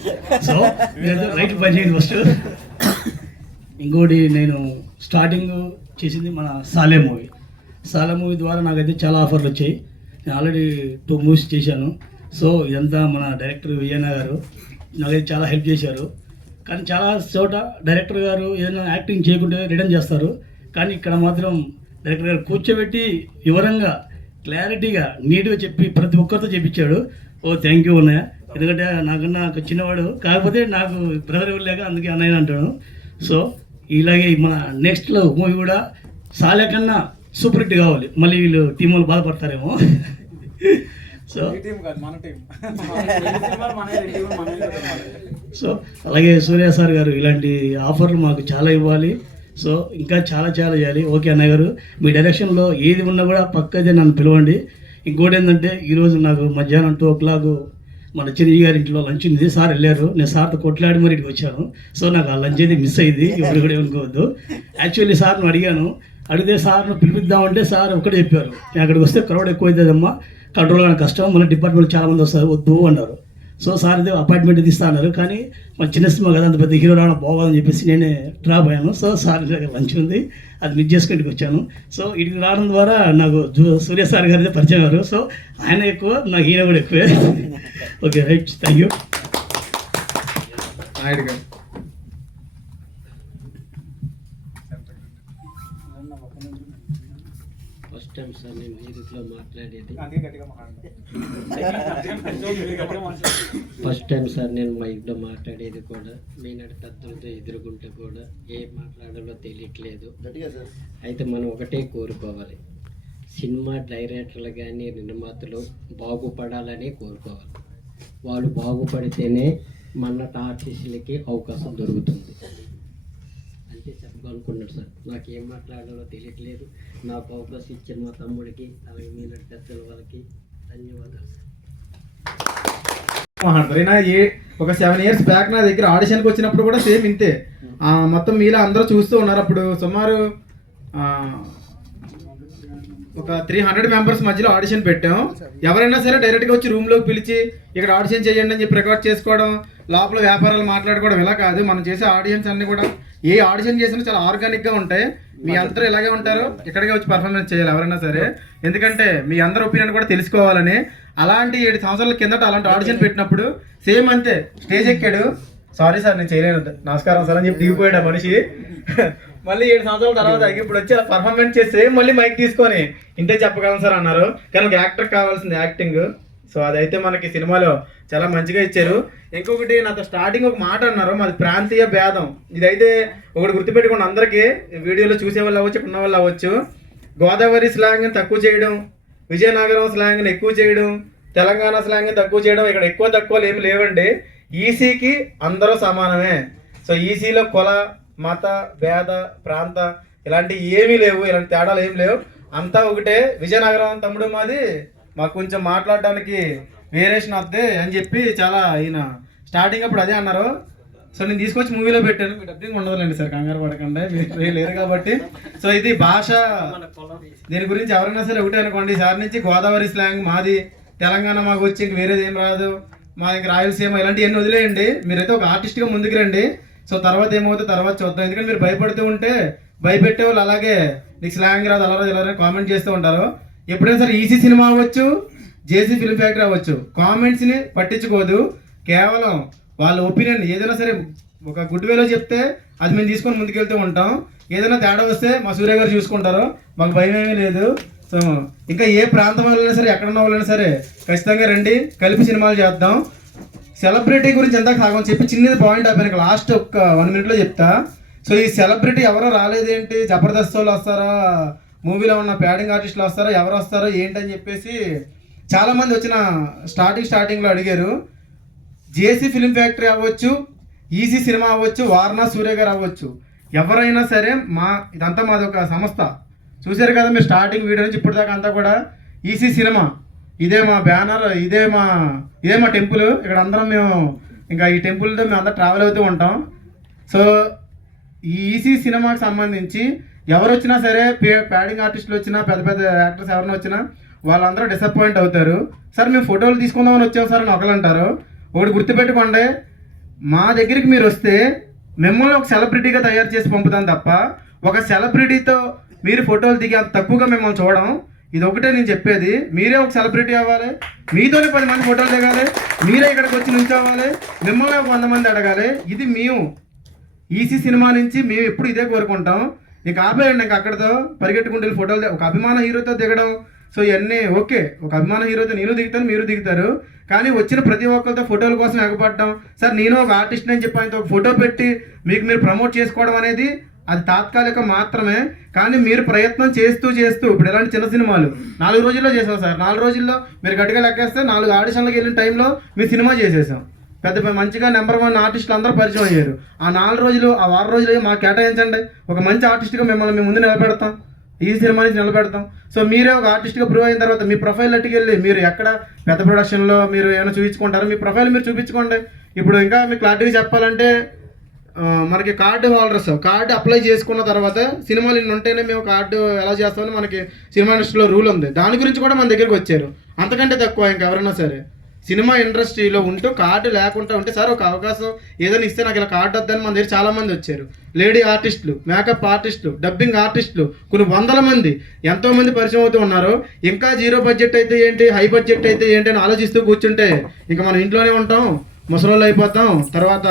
సో మీరు లైట్లు పనిచేయండి ఫస్ట్. ఇంకోటి నేను స్టార్టింగ్ చేసింది మన సాలే మూవీ ద్వారా నాకైతే చాలా ఆఫర్లు వచ్చాయి. నేను ఆల్రెడీ 2 మూవీస్ చేశాను. సో ఇదంతా మన డైరెక్టర్ విజయన్న గారు నాకైతే చాలా హెల్ప్ చేశారు. కానీ చాలా చోట డైరెక్టర్ గారు ఏదైనా యాక్టింగ్ చేయకుంటే రిటర్న్ చేస్తారు, కానీ ఇక్కడ మాత్రం డైరెక్టర్ గారు కూర్చోబెట్టి వివరంగా క్లారిటీగా నీట్గా చెప్పి ప్రతి ఒక్కరితో చెప్పించాడు. థ్యాంక్ యూ అన్నయ్య. ఎందుకంటే నాకన్నా ఒక చిన్నవాడు, కాకపోతే నాకు బ్రదర్ లేక అందుకే అన్నయ్య అంటాను. సో ఇలాగే మన నెక్స్ట్ మూవీ కూడా సాలే కన్నా సూపర్ హిట్ కావాలి. మళ్ళీ వీళ్ళు టీం వాళ్ళు బాధపడతారేమో. సో అలాగే సూర్య సార్ గారు ఇలాంటి ఆఫర్లు మాకు చాలా ఇవ్వాలి. సో ఇంకా చాలా చేయాలి. ఓకే అన్నయ్య గారు, మీ డైరెక్షన్లో ఏది ఉన్నా కూడా పక్కదే నన్ను పిలవండి. ఇంకోటి ఏంటంటే ఈరోజు నాకు మధ్యాహ్నం 2 o'clock మన చిరంజీవి గారి ఇంట్లో లంచ్ ఉంది. సార్ వెళ్ళారు, నేను సార్తో కొట్లాడి మరి ఇక్కడికి వచ్చాను. సో నాకు ఆ లంచ్ అయితే మిస్ అయ్యింది, ఎవరు కూడా అనుకోవద్దు. యాక్చువల్లీ సార్ను అడిగితే సార్ను పిలిపిద్దామంటే సార్ ఒకటే చెప్పారు, నేను అక్కడికి వస్తే క్రౌడ్ ఎక్కువ అవుతుందమ్మా, కంట్రోల్ అవ్వడం కష్టం, మన డిపార్ట్మెంట్ చాలామంది వస్తారు, వద్దు అన్నారు. సో సార్ అయితే అపాయింట్మెంట్ తీస్తా అన్నారు, కానీ మన చిన్న సినిమా కదా అంత పెద్ద హీరో రావడం బాగోదని చెప్పేసి నేనే డ్రాప్ అయ్యాను. సో సార్ లంచ్ ఉంది, అది మిస్ చేసుకుంటూ వచ్చాను. సో ఇక్కడికి రావడం ద్వారా నాకు సూర్య సార్ గారు అయితే పరిచయం అయ్యారు. సో ఆయన ఎక్కువ, నాకు ఈయన కూడా ఎక్కువే. Okay right, thank you. First time sir నేను ఈ రీతిలో మాట్లాడేది. ఫస్ట్ టైం సార్ నేను మైక్లో మాట్లాడేది కూడా, మీనాడు పెద్దలతో ఎదుర్కొంటే కూడా ఏం మాట్లాడాలో తెలియట్లేదు. అయితే మనం ఒకటే కోరుకోవాలి, సినిమా డైరెక్టర్లు కానీ నిర్మాతలు బాగుపడాలని కోరుకోవాలి. వాళ్ళు బాగుపడితేనే మన్నట ఆర్టిస్టులకి అవకాశం దొరుకుతుంది. అంతే చెప్పాలనుకున్నాడు సార్. నాకు ఏం మాట్లాడాలో తెలియట్లేదు. నాకు అవకాశం ఇచ్చిన మా తమ్ముడికి, అలాగే మీలాంటి పెద్దల వాళ్ళకి ధన్యవాదాలు సార్. ఒక 7 years బ్యాక్ నా దగ్గర ఆడిషన్కి వచ్చినప్పుడు కూడా సేమ్ ఇంతే. మొత్తం మీలా అందరూ చూస్తూ ఉన్నారు. అప్పుడు సుమారు ఒక 300 మెంబర్స్ మధ్యలో ఆడిషన్ పెట్టాం. ఎవరైనా సరే డైరెక్ట్గా వచ్చి రూమ్లోకి పిలిచి ఇక్కడ ఆడిషన్ చేయండి అని చెప్పి రికార్డ్ చేసుకోవడం, లోపల వ్యాపారాలు మాట్లాడుకోవడం ఇలా కాదు. మనం చేసే ఆడియన్స్ అన్ని కూడా ఏ ఆడిషన్ చేసినా చాలా ఆర్గానిక్గా ఉంటాయి. మీ అందరూ ఇలాగే ఉంటారు, ఇక్కడికే వచ్చి పర్ఫార్మెన్స్ చేయాలి ఎవరైనా సరే. ఎందుకంటే మీ అందరి ఒపీనియన్ కూడా తెలుసుకోవాలని. అలాంటి 7 సంవత్సరాల కిందట అలాంటి ఆడిషన్ పెట్టినప్పుడు సేమ్ అంతే. స్టేజ్ ఎక్కాడు, సారీ సార్ నేను చేయలేను, నమస్కారం సార్ అని చెప్పి దిగిపోయాడు ఆ మనిషి. మళ్ళీ 7 సంవత్సరాల తర్వాత ఇప్పుడు వచ్చి పర్ఫార్మెన్స్ చేసి సేమ్ మళ్ళీ మైక్ తీసుకొని ఇంతే చెప్పగలను సార్ అన్నారు. కానీ ఒక యాక్టర్ కావాల్సింది యాక్టింగ్. సో అదైతే మనకి సినిమాలో చాలా మంచిగా ఇచ్చారు. ఇంకొకటి నాతో స్టార్టింగ్ ఒక మాట అన్నారు, మాది ప్రాంతీయ భేదం. ఇదైతే ఒకటి గుర్తుపెట్టుకోండి అందరికీ, వీడియోలో చూసే వాళ్ళు అవ్వచ్చు, ఉన్న వాళ్ళు అవ్వచ్చు. గోదావరి స్లాంగ్ని తక్కువ చేయడం, విజయనగరం స్లాంగ్ని ఎక్కువ చేయడం, తెలంగాణ స్లాంగ్ని తక్కువ చేయడం, ఇక్కడ ఎక్కువ తక్కువలు ఏమి లేవండి. ఈసీకి అందరూ సమానమే. సో ఈసీలో కుల, మత, భేద, ప్రాంత ఇలాంటివి ఏమీ లేవు, ఇలాంటి తేడాలు ఏమి లేవు, అంతా ఒకటే. విజయనగరం తమ్ముడు మాది, మాకు కొంచెం మాట్లాడడానికి వేరియేషన్ వద్దే అని చెప్పి చాలా ఈయన స్టార్టింగ్ అప్పుడు అదే అన్నారు. సో నేను తీసుకొచ్చి మూవీలో పెట్టాను. మీ డబ్బింగ్ ఉండదులేండి సార్, కంగారు పడకండి, మీరు లేరు కాబట్టి. సో ఇది భాష, దీని గురించి ఎవరైనా సరే ఒకటే అనుకోండి, ఈసారి నుంచి గోదావరి స్లాంగ్ మాది, తెలంగాణ మాకు వచ్చి ఇంక వేరేది ఏం రాదు, మా దగ్గర రాయలసీమ ఇలాంటివన్నీ వదిలేయండి. మీరైతే ఒక ఆర్టిస్ట్గా ముందుకు రండి. సో తర్వాత ఏమవుతుందో తర్వాత చూద్దాం. ఎందుకంటే మీరు భయపడుతూ ఉంటే భయపెట్టే వాళ్ళు అలాగే నీకు స్లాంగ్ రాదు అలా రాదు ఇలా కామెంట్ చేస్తూ ఉంటారు. ఎప్పుడైనా సరే ఈసీ సినిమా అవ్వచ్చు, జేసీ ఫిల్మ్ ఫ్యాక్టరీ అవ్వచ్చు, కామెంట్స్ని పట్టించుకోదు. కేవలం వాళ్ళ ఒపీనియన్ ఏదైనా సరే ఒక గుడ్ వేలో చెప్తే అది మేము తీసుకొని ముందుకెళ్తూ ఉంటాం. ఏదైనా తేడా వస్తే మా సూర్య గారు చూసుకుంటారు, మాకు భయం ఏమీ లేదు. సో ఇంకా ఏ ప్రాంతం వాళ్ళైనా సరే, ఎక్కడున్న వాళ్ళైనా సరే ఖచ్చితంగా రండి, కలిపి సినిమాలు చేద్దాం. సెలబ్రిటీ గురించి ఎంత కాకుండా చెప్పి చిన్నది పాయింట్ అయిపోయినాక లాస్ట్ ఒక 1 minute చెప్తా. సో ఈ సెలబ్రిటీ ఎవరో రాలేదేంటి, జబర్దస్త్ వాళ్ళు వస్తారా, మూవీలో ఉన్న ప్యాడింగ్ ఆర్టిస్టులు వస్తారా, ఎవరు వస్తారో ఏంటని చెప్పేసి చాలామంది వచ్చిన స్టార్టింగ్లో అడిగారు. జేసీ ఫిల్మ్ ఫ్యాక్టరీ అవ్వచ్చు, ఈసీ సినిమా అవ్వచ్చు, వారణా సూర్య గారు అవ్వచ్చు, ఎవరైనా సరే ఇదంతా మాది ఒక సంస్థ. చూశారు కదా మీరు స్టార్టింగ్ వీడియో నుంచి ఇప్పటిదాకా అంతా కూడా ఈసీ సినిమా, ఇదే మా బ్యానర్, ఇదే మా టెంపుల్. ఇక్కడ అందరం మేము ఇంకా ఈ టెంపుల్తో మేము అందరం ట్రావెల్ అవుతూ ఉంటాం. సో ఈ ఈసీ సినిమాకి సంబంధించి ఎవరు వచ్చినా సరే, ప్యాడింగ్ ఆర్టిస్టులు వచ్చినా, పెద్ద పెద్ద యాక్టర్స్ ఎవరైనా వచ్చినా వాళ్ళందరూ డిసప్పాయింట్ అవుతారు. సార్ మేము ఫోటోలు తీసుకుందామని వచ్చాం సార్ అని ఒకరు అంటారు. ఒకటి గుర్తుపెట్టుకోండి, మా దగ్గరికి మీరు వస్తే మిమ్మల్ని ఒక సెలబ్రిటీగా తయారు చేసి పంపుతాం తప్ప ఒక సెలబ్రిటీతో మీరు ఫోటోలు దిగి అంత తక్కువగా మిమ్మల్ని చూడడం. ఇది ఒకటే నేను చెప్పేది, మీరే ఒక సెలబ్రిటీ అవ్వాలి, మీతోనే 10 మంది ఫోటోలు దిగాలి, మీరే ఇక్కడికి వచ్చి నుంచోవాలి, మిమ్మల్ని ఒక 100 మంది అడగాలి. ఇది మేము ఈసీ సినిమా నుంచి మేము ఎప్పుడు ఇదే కోరుకుంటాం. ఇంకా ఆపేయండి, ఇంకా అక్కడితో పరిగెట్టుకుంటే ఫోటోలు ఒక అభిమాన హీరోతో దిగడం. సో ఇవన్నీ ఓకే, ఒక అభిమాన హీరోతో నేను దిగుతాను, మీరు దిగుతారు, కానీ వచ్చిన ప్రతి ఒక్కరితో ఫోటోల కోసం ఎగపడడం. సార్ నేను ఒక ఆర్టిస్ట్ అని చెప్పి ఆయనతో ఒక ఫోటో పెట్టి మీకు మీరు ప్రమోట్ చేసుకోవడం అనేది అది తాత్కాలికం మాత్రమే. కానీ మీరు ప్రయత్నం చేస్తూ ఇప్పుడు ఎలాంటి చిన్న సినిమాలు 4 రోజుల్లో చేసాం సార్. 4 రోజుల్లో మీరు గట్టిగా లెక్కేస్తే 4 ఆడిషన్లకు వెళ్ళిన టైంలో మీ సినిమా చేసేసాం. పెద్ద మంచిగా నెంబర్ 1 ఆర్టిస్టులు అందరూ పరిచయం అయ్యారు. ఆ 4 రోజులు, ఆ 6 రోజులు మాకు కేటాయించండి, ఒక మంచి ఆర్టిస్ట్గా మిమ్మల్ని మేము ముందు నిలబెడతాం, ఈ సినిమా నుంచి నిలబెడతాం. సో మీరే ఒక ఆర్టిస్ట్గా ప్రూవ్ అయిన తర్వాత మీ ప్రొఫైల్ అట్టుకెళ్ళి మీరు ఎక్కడ పెద్ద ప్రొడక్షన్లో మీరు ఏమైనా చూపించుకుంటారో మీ ప్రొఫైల్ మీరు చూపించుకోండి. ఇప్పుడు ఇంకా మీకు క్లారిటీగా చెప్పాలంటే మనకి కార్డు హోల్డర్స్ కార్డు అప్లై చేసుకున్న తర్వాత సినిమాలు ఇన్ని ఉంటేనే మేము కార్డు ఎలా చేస్తామని మనకి సినిమా ఇండస్ట్రీలో రూల్ ఉంది. దాని గురించి కూడా మన దగ్గరికి వచ్చారు. అంతకంటే తక్కువ ఇంకెవరైనా సరే సినిమా ఇండస్ట్రీలో ఉంటూ కార్డు లేకుండా ఉంటే సార్ ఒక అవకాశం ఏదైనా ఇస్తే నాకు ఇలా కార్డు వద్దని మన దగ్గర చాలామంది వచ్చారు. లేడీ ఆర్టిస్టులు, మేకప్ ఆర్టిస్టులు, డబ్బింగ్ ఆర్టిస్టులు, కొన్ని 100 మంది ఎంతోమంది పరిచయం అవుతూ ఉన్నారు. ఇంకా 0 బడ్జెట్ అయితే ఏంటి, హై బడ్జెట్ అయితే ఏంటి అని ఆలోచిస్తూ కూర్చుంటే ఇంకా మనం ఇంట్లోనే ఉంటాం, ముసలోళ్ళు అయిపోతాం, తర్వాత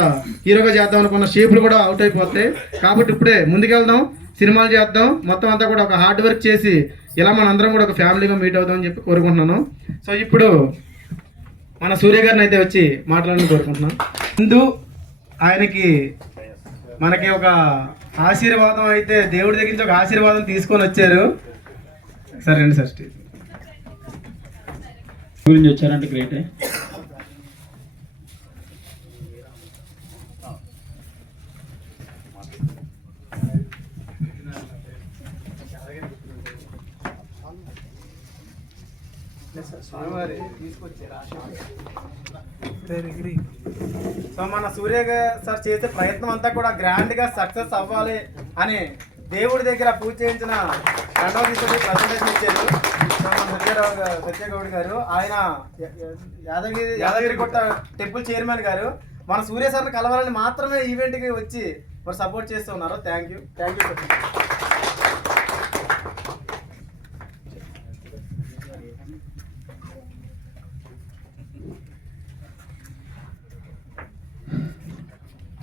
హీరోగా చేద్దాం అనుకున్న షేపులు కూడా అవుట్ అయిపోతాయి. కాబట్టి ఇప్పుడే ముందుకెళ్దాం, సినిమాలు చేద్దాం, మొత్తం అంతా కూడా ఒక హార్డ్ వర్క్ చేసి ఇలా మనందరం కూడా ఒక ఫ్యామిలీగా మీట్ అవుదాం అని చెప్పి కోరుకుంటున్నాను. సో ఇప్పుడు మన సూర్య గారిని అయితే వచ్చి మాట్లాడాలని కోరుకుంటున్నాం. ముందు ఆయనకి మనకి ఒక ఆశీర్వాదం అయితే దేవుడి దగ్గర నుంచి ఒక ఆశీర్వాదం తీసుకొని వచ్చారు. సరే రండి సార్, స్టేజ్ గురించి వచ్చారంటే గ్రేటే. సో మన సూర్య సార్ చేసే ప్రయత్నం అంతా కూడా గ్రాండ్ గా సక్సెస్ అవ్వాలి అని దేవుడి దగ్గర పూజ చేయించిన రెండవ తీసుకొని ప్రజెంటేషన్ ఇచ్చారు. సో మన సత్యగౌడ్ గారు, ఆయన యాదగిరిగుట్ట టెంపుల్ చైర్మన్ గారు మన సూర్య సార్ని కలవాలని మాత్రమే ఈవెంట్కి వచ్చి మరి సపోర్ట్ చేస్తూ ఉన్నారు. Thank you.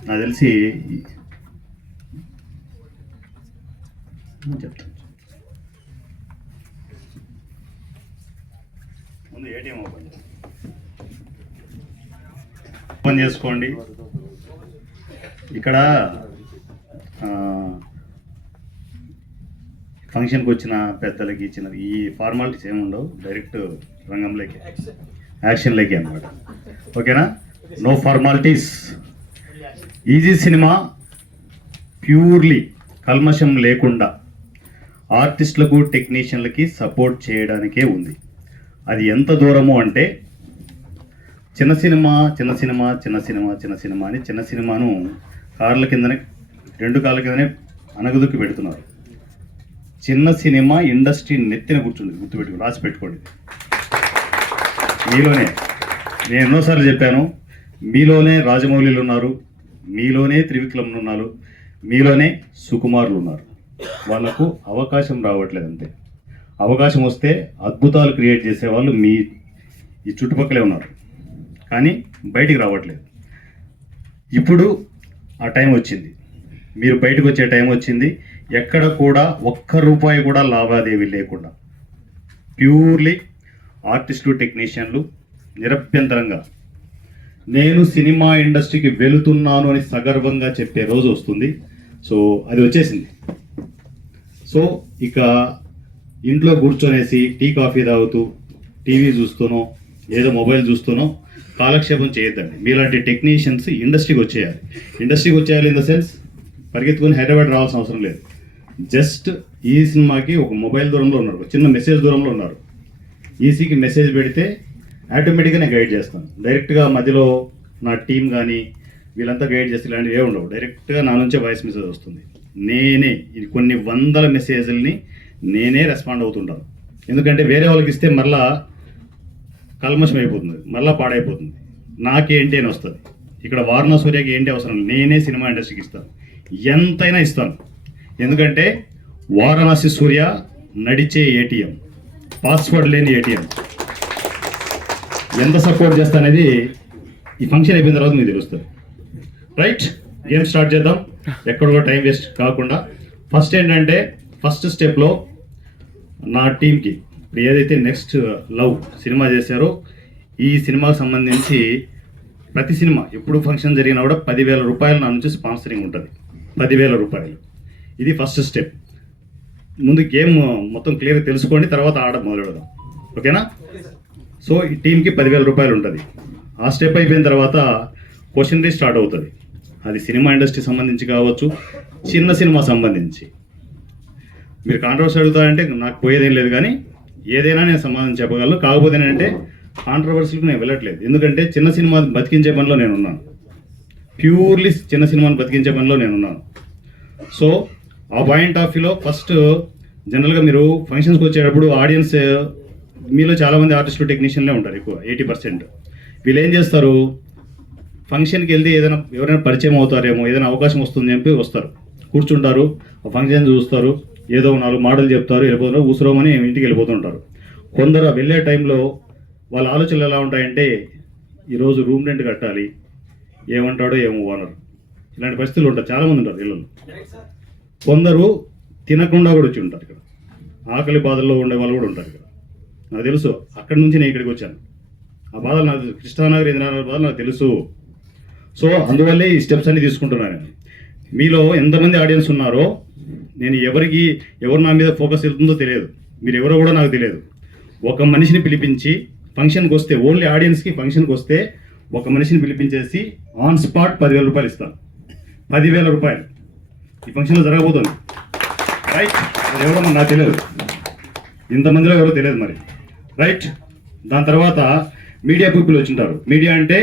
నాకు తెలిసి చెప్తాను. ముందు ఏటీఎం ఓపెన్ చేసుకోండి. ఇక్కడ ఫంక్షన్కి వచ్చిన పెద్దలకి ఇచ్చిన ఈ ఫార్మాలిటీస్ ఏమి ఉండవు, డైరెక్ట్ రంగంలోకి యాక్షన్లోకి అన్నమాట. ఓకేనా? No formalities. Easy cinema purely కల్మషం లేకుండా ఆర్టిస్టులకు టెక్నీషియన్లకి సపోర్ట్ చేయడానికే ఉంది. అది ఎంత దూరము అంటే చిన్న సినిమా అని చిన్న సినిమాను కార్ల కిందనే, 2 కాళ్ళ కిందనే అనగదుక్కి పెడుతున్నారు. చిన్న సినిమా ఇండస్ట్రీ నెత్తిన కూర్చుంది. గుర్తుపెట్టుకుని రాసి పెట్టుకోండి. మీలోనే నేను ఎన్నోసార్లు చెప్పాను, మీలోనే రాజమౌళిలు ఉన్నారు, మీలోనే త్రివిక్రమ్లు ఉన్నారు, మీలోనే సుకుమార్లు ఉన్నారు. వాళ్ళకు అవకాశం రావట్లేదు అంతే. అవకాశం వస్తే అద్భుతాలు క్రియేట్ చేసేవాళ్ళు మీ ఈ చుట్టుపక్కలే ఉన్నారు, కానీ బయటికి రావట్లేదు. ఇప్పుడు ఆ టైం వచ్చింది, మీరు బయటకు వచ్చే టైం వచ్చింది. ఎక్కడ కూడా ₹1 కూడా లావాదేవీ లేకుండా ప్యూర్లీ ఆర్టిస్టులు టెక్నీషియన్లు నిరభ్యంతరంగా నేను సినిమా ఇండస్ట్రీకి వెళుతున్నాను అని సగర్వంగా చెప్పే రోజు వస్తుంది. సో అది వచ్చేసింది. సో ఇక ఇంట్లో కూర్చొనేసి టీ కాఫీ తాగుతూ టీవీ చూస్తూనో ఏదో మొబైల్ చూస్తూనో కాలక్షేపం చేయొద్దండి. మీలాంటి టెక్నీషియన్స్ ఇండస్ట్రీకి వచ్చేయాలి. ఇన్ ద సెన్స్ పరిగెత్తుకొని హైదరాబాద్ రావాల్సిన అవసరం లేదు. జస్ట్ ఈ సినిమాకి ఒక మొబైల్ దూరంలో ఉన్నారు, ఒక చిన్న మెసేజ్ దూరంలో ఉన్నారు. ఈసీకి మెసేజ్ పెడితే ఆటోమేటిక్గా నేను గైడ్ చేస్తాను. డైరెక్ట్గా మధ్యలో నా టీం కానీ వీళ్ళంతా గైడ్ చేస్తే ఇలాంటివి ఏ ఉండవు. డైరెక్ట్గా నా నుంచే వాయిస్ మెసేజ్ వస్తుంది. నేనే ఇది కొన్ని వందల మెసేజ్ని నేనే రెస్పాండ్ అవుతుంటాను. ఎందుకంటే వేరే వాళ్ళకి ఇస్తే మళ్ళా కల్మషం అయిపోతుంది, మళ్ళీ పాడైపోతుంది. నాకేంటి అని వస్తుంది. ఇక్కడ వారణా సూర్యకి ఏంటి అవసరం, నేనే సినిమా ఇండస్ట్రీకి ఇస్తాను, ఎంతైనా ఇస్తాను. ఎందుకంటే వారణాసి సూర్య నడిచే ఏటీఎం, పాస్వర్డ్ లేని ఏటీఎం. ఎంత సపోర్ట్ చేస్తానేది ఈ ఫంక్షన్ అయిపోయిన తర్వాత మీకు తెలుస్తుంది. రైట్, గేమ్ స్టార్ట్ చేద్దాం. ఎక్కడో టైం వేస్ట్ కాకుండా ఫస్ట్ ఏంటంటే ఫస్ట్ స్టెప్లో నా టీంకి ఇప్పుడు ఏదైతే నెక్స్ట్ లవ్ సినిమా చేశారో ఈ సినిమాకు సంబంధించి ప్రతి సినిమా ఎప్పుడు ఫంక్షన్ జరిగినా కూడా ₹10,000 నా నుంచి స్పాన్సరింగ్ ఉంటుంది. ₹10,000. ఇది ఫస్ట్ స్టెప్. ముందు గేమ్ మొత్తం క్లియర్గా తెలుసుకోండి, తర్వాత ఆడ మొదలు పెడదాం. ఓకేనా? సో ఈ టీంకి ₹10,000 ఉంటుంది. ఆ స్టెప్ అయిపోయిన తర్వాత క్వశ్చనరీ స్టార్ట్ అవుతుంది. అది సినిమా ఇండస్ట్రీ సంబంధించి కావచ్చు, చిన్న సినిమా సంబంధించి. మీరు కాంట్రవర్సీ అడుగుతారంటే నాకు పోయేదేం లేదు, కానీ ఏదైనా నేను సమాధానం చెప్పగలను. కాకపోతే ఏంటంటే కాంట్రవర్సీలకు నేను వెళ్ళట్లేదు. ఎందుకంటే చిన్న సినిమా బతికించే పనిలో నేను ఉన్నాను. ప్యూర్లీ చిన్న సినిమాని బతికించే పనిలో నేను ఉన్నాను. సో ఆ పాయింట్ ఆఫ్ వ్యూలో ఫస్ట్ జనరల్గా మీరు ఫంక్షన్స్కి వచ్చేటప్పుడు ఆడియన్స్ మీలో చాలామంది ఆర్టిస్టులు టెక్నీషియన్లే ఉంటారు, ఎక్కువ 80%. వీళ్ళు ఏం చేస్తారు, ఫంక్షన్కి వెళ్తే ఎవరైనా పరిచయం అవుతారేమో, ఏదైనా అవకాశం వస్తుందని చెప్పి వస్తారు, కూర్చుంటారు, ఆ ఫంక్షన్ చూస్తారు, ఏదో 4 మాటలు చెప్తారు, వెళ్ళిపోతారు, ఊసరోమని ఇంటికి వెళ్ళిపోతుంటారు. కొందరు వెళ్ళే టైంలో వాళ్ళ ఆలోచనలు ఎలా ఉంటాయంటే ఈరోజు రూమ్ రెంట్ కట్టాలి, ఏమంటాడో ఏమో ఓనర్, ఇలాంటి పరిస్థితులు ఉంటారు. చాలామంది ఉంటారు ఇళ్ళలో. కొందరు తినకుండా కూడా వచ్చి ఉంటారు. ఇక్కడ ఆకలి బాధల్లో ఉండే వాళ్ళు కూడా ఉంటారు. ఇక్కడ నాకు తెలుసు, అక్కడి నుంచి నేను ఇక్కడికి వచ్చాను. ఆ బాధలు నాకు కృష్ణానగర్, ఇంద్రానగర్ బాధలు నాకు తెలుసు. సో అందువల్లే ఈ స్టెప్స్ అన్ని తీసుకుంటున్నాను. మీలో ఎంతమంది ఆడియన్స్ ఉన్నారో, నేను ఎవరు నా మీద ఫోకస్ వెళ్తుందో తెలియదు, మీరు ఎవరో కూడా నాకు తెలియదు. ఒక మనిషిని పిలిపించి ఫంక్షన్కి వస్తే, ఓన్లీ ఆడియన్స్కి ఫంక్షన్కి వస్తే ఒక మనిషిని పిలిపించేసి ఆన్ స్పాట్ ₹10,000 ఇస్తాను. ₹10,000 ఈ ఫంక్షన్లో జరగబోతుంది. రైట్, అది ఎవరో నాకు తెలియదు, ఇంతమందిలో ఎవరో తెలియదు మరి. రైట్, దాని తర్వాత మీడియా పీపుల్ వచ్చింటారు. మీడియా అంటే